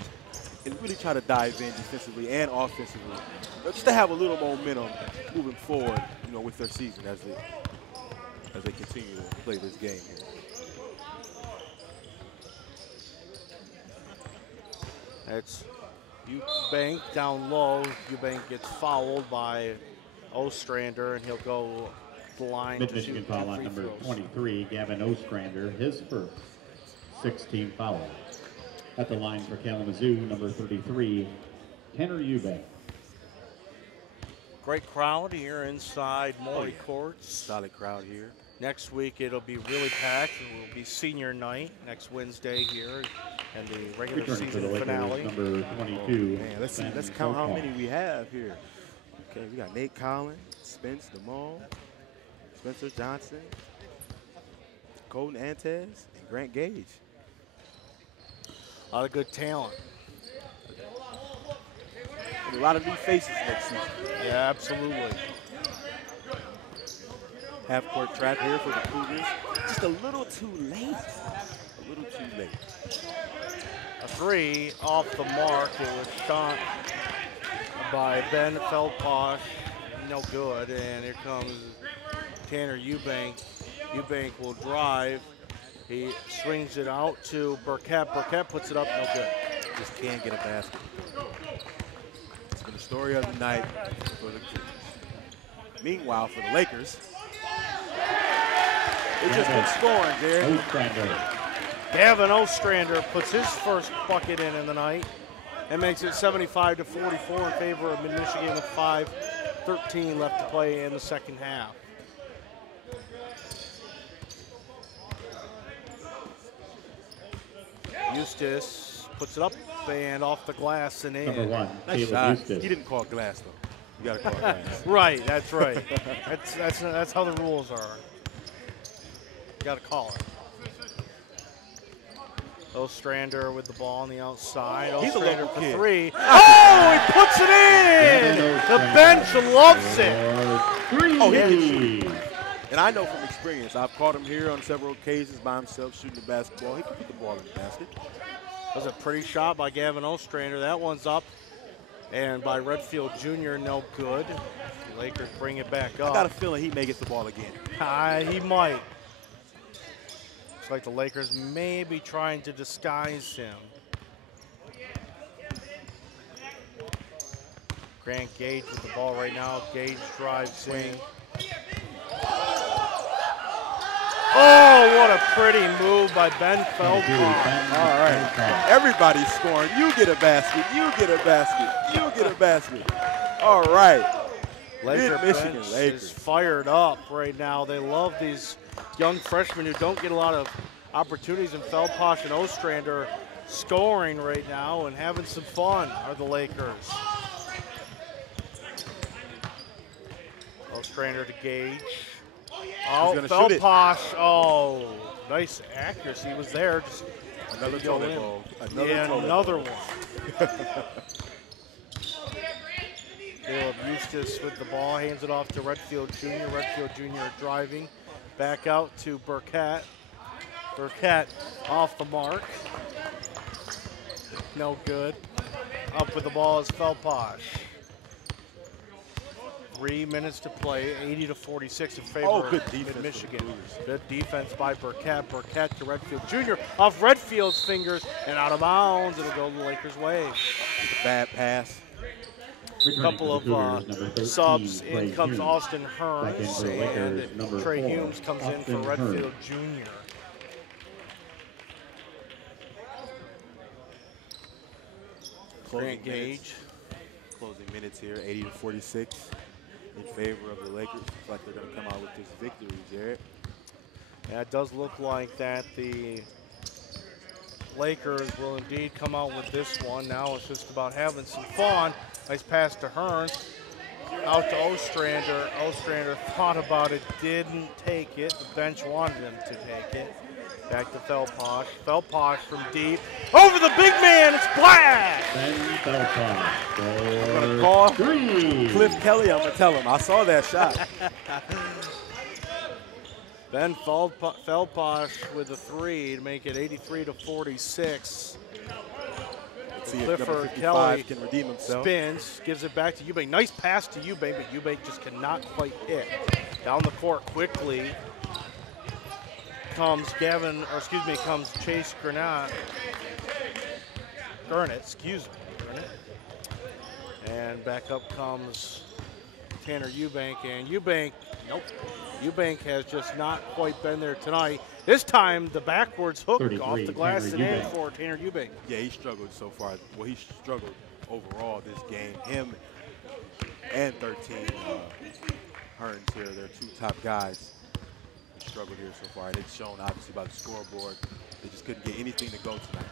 and really try to dive in defensively and offensively, just to have a little momentum moving forward, you know, with their season as they continue to play this game here. That's Eubank down low. Eubank gets fouled by Ostrander, and he'll go the line to shoot Mid-Michigan foul on free number throws. 23, Gavin Ostrander, his first 16 foul. At the line for Kalamazoo, number 33, Tanner Eubank. Great crowd here inside Maury Courts. Solid crowd here. Next week it'll be really packed. It will be senior night next Wednesday here, and the regular Returning for the season Lakers, finale. number 22. Man, let's see. Ben Let's count how Feldpaw. many we have here. Okay, we got Nate Collins, Spence DeMall, Spencer Johnson, Colton Antes, and Grant Gage. A lot of good talent. And a lot of new faces next season. Yeah, absolutely. Half-court trap here for the Cougars. Just a little too late. A little too late. A three off the mark. It was shot by Ben Feldposh. No good. And here comes Tanner Eubank. Eubank will drive. He swings it out to Burkett. Burkett puts it up. No good. Just can't get a basket. It's been the story of the night for the Cougars. Meanwhile, for the Lakers, they've just been scoring, Jared. Ostrander. Gavin Ostrander puts his first bucket in the night and makes it 75-44 in favor of Mid-Michigan with 5:13 left to play in the second half. Eustace puts it up and off the glass and in. Number 1, Nice Caleb shot. Eustace. He didn't call glass, though. You got to call glass. Right, that's right. that's how the rules are. You got to call it. Ostrander with the ball on the outside. He's a Ostrander local for kid. three. Oh, he puts it in! The bench loves it. Three. Oh, he can shoot. And I know from experience, I've caught him here on several occasions by himself shooting the basketball. He can put the ball in the basket. That was a pretty shot by Gavin Ostrander. That one's up. And by Redfield Jr., no good. The Lakers bring it back I got a up. feeling he may get the ball again. He might. Looks like the Lakers may be trying to disguise him. Grant Gage with the ball right now. Gage drives in. Oh, what a pretty move by Ben Feldman. All right. Everybody's scoring. You get a basket. You get a basket. You get a basket. All right. Laker Mid-Michigan bench Lakers. is fired up right now. They love these young freshmen who don't get a lot of opportunities, and Feldposh and Ostrander scoring right now and having some fun are the Lakers. Ostrander to Gage. Oh, gonna shoot it. Feldposh. Oh, nice accuracy was there. Just Another didn't go toilet in. bowl. Yeah, toilet another bowl. one. Caleb Eustace with the ball, hands it off to Redfield Jr. Redfield Jr. driving back out to Burkett. Burkett off the mark. No good. Up with the ball is Feldposh. 3 minutes to play, 80-46 in favor Oh, good of defense Mid-Michigan. for the Cougars. Good defense by Burkett. Burkett to Redfield Jr. Off Redfield's fingers and out of bounds. It'll go the Lakers' way. Bad pass. A couple of subs. In comes Austin Back Hearns, in for the Lakers, and number Trey 4, Humes comes in Austin for Redfield Hearns. Jr. Grant Gage. Closing minutes here, 80 to 46 in favor of the Lakers. Looks like they're going to come out with this victory, Jared. Yeah, it does look like that the Lakers will indeed come out with this one. Now it's just about having some fun. Nice pass to Hearn. Out to Ostrander. Ostrander thought about it, didn't take it. The bench wanted him to take it. Back to Felposh. Felposh from deep. Over the big man, it's Black! Ben Felposh I'm going to for call 3. Cliff Kelly. I'm going to tell him. I saw that shot. Ben Felposh with a 3 to make it 83 to 46. Let's see if number Clifford 55 Kelly can redeem himself. spins, gives it back to Eubank. Nice pass to Eubank, but Eubank just cannot quite hit. Down the court quickly comes comes Chase Gurnett, excuse me, Gurnett. And back up comes Tanner Eubank, and Eubank has just not quite been there tonight. This time, the backwards hook off the glass and in for Tanner Eubank. Yeah, he struggled so far. Well, he struggled overall this game. Him and 13 Hearns here, they're two top guys. Struggled here so far, and it's shown obviously by the scoreboard. They just couldn't get anything to go tonight.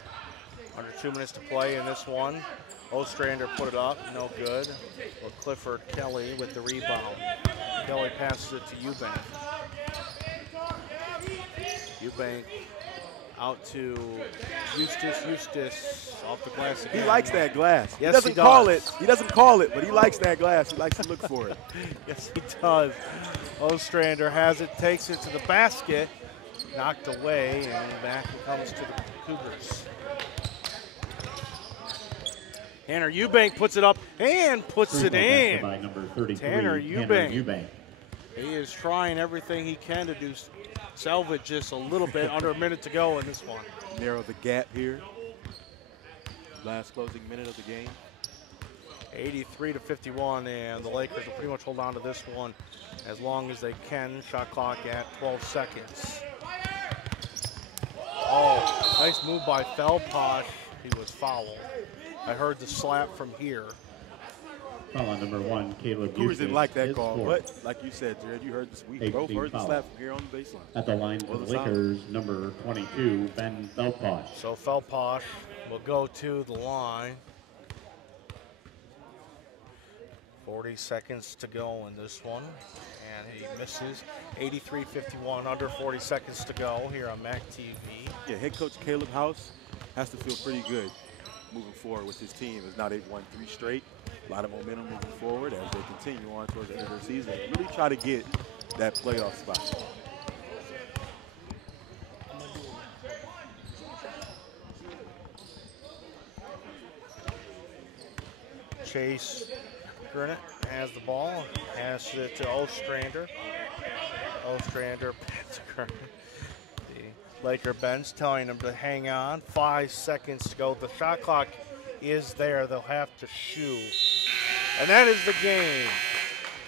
Under 2 minutes to play in this one. Ostrander put it up, no good. Well, Clifford Kelly with the rebound. Kelly passes it to Eubank. Eubank out to Eustace off the glass again. He likes that glass. Yes, he doesn't call it. He doesn't call it, but he likes that glass. He likes to look for it. Yes, he does. Ostrander has it, takes it to the basket, knocked away, and back it comes to the Cougars. Tanner Eubank puts it up and puts it in. By number 33, Tanner Eubank. Eubank. He is trying everything he can to do salvage just a little bit. Under a minute to go in this one. Narrow the gap here. Last closing minute of the game. 83 to 51, and the Lakers will pretty much hold on to this one as long as they can. Shot clock at 12 seconds. Oh, nice move by Felposh. He was fouled. I heard the slap from here. Foul on number 1, Caleb Cougars didn't like that Eustace, call, his but like you said, Jared, you heard this. We both 18 heard the foul. slap from here on the baseline. At the line for Well, the Lakers, number 22, Ben Felposh. So Felposh will go to the line. 40 seconds to go in this one, and he misses. 83-51, under 40 seconds to go here on MAC TV. Yeah, head coach Caleb House has to feel pretty good moving forward with his team. As now they've won 3 straight. A lot of momentum moving forward as they continue on towards the end of the season. Really try to get that playoff spot. Chase Gurnett has the ball, passes it to Ostrander. Ostrander, to Gurnett. The Laker bench telling him to hang on. 5 seconds to go. The shot clock is there. They'll have to shoot. And that is the game.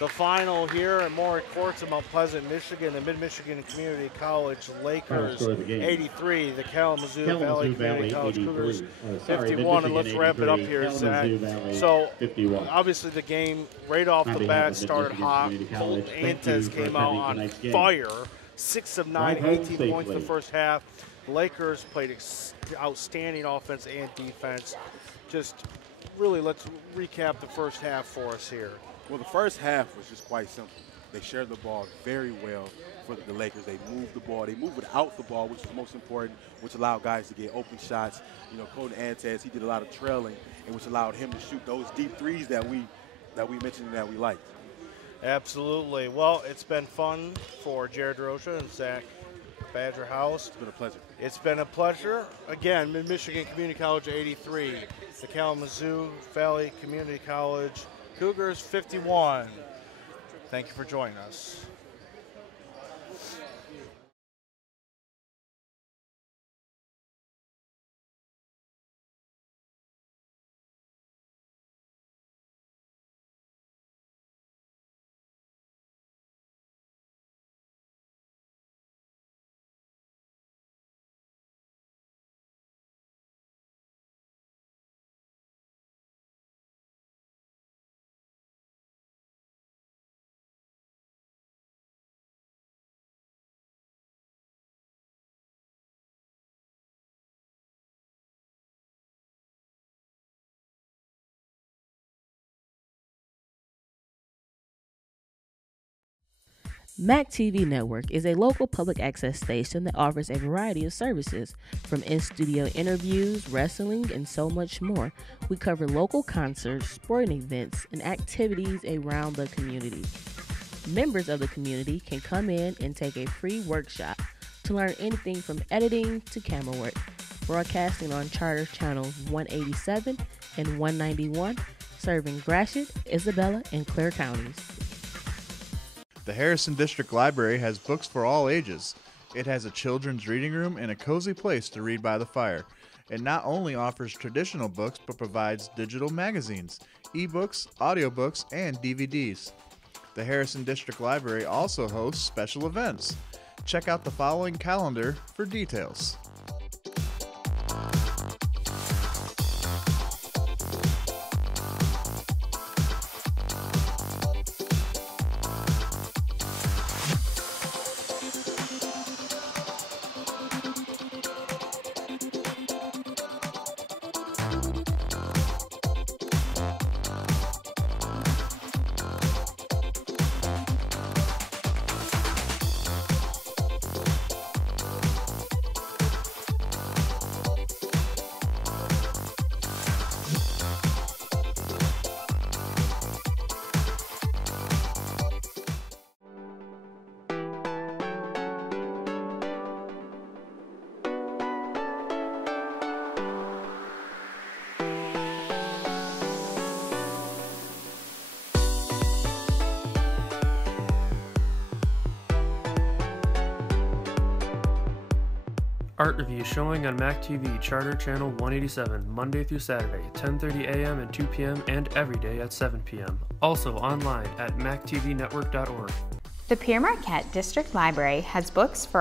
The final here at Maury Courts in Mount Pleasant, Michigan. The Mid-Michigan Community College Lakers 83. The Kalamazoo Valley Community College Cougars 51. And let's wrap it up here, Zach. So 51. obviously the game right off the bat started hot. Antes came out on fire. 6 of 9, 18 points in the first half. The Lakers played outstanding offense and defense. Just really, let's recap the first half for us here. Well, the first half was just quite simple. They shared the ball very well for the Lakers. They moved the ball. They moved without the ball, which is most important, which allowed guys to get open shots. You know, Colton Antes, he did a lot of trailing, and which allowed him to shoot those deep threes that we mentioned that we liked. Absolutely. Well, it's been fun for Jared DeRocha and Zach Badger House. It's been a pleasure. It's been a pleasure. Again, Mid-Michigan Community College 83. The Kalamazoo Valley Community College Cougars 51. Thank you for joining us. Mac TV Network is a local public access station that offers a variety of services, from in-studio interviews, wrestling, and so much more. We cover local concerts, sporting events, and activities around the community. Members of the community can come in and take a free workshop to learn anything from editing to camera work. Broadcasting on Charter Channels 187 and 191, serving Gratiot, Isabella, and Clare counties. The Harrison District Library has books for all ages. It has a children's reading room and a cozy place to read by the fire. It not only offers traditional books, but provides digital magazines, ebooks, audiobooks, and DVDs. The Harrison District Library also hosts special events. Check out the following calendar for details. Art Review showing on Mac TV Charter Channel 187 Monday through Saturday, 10:30 a.m. and 2 p.m. and every day at 7 p.m. Also online at mactvnetwork.org. The Pierre Marquette District Library has books for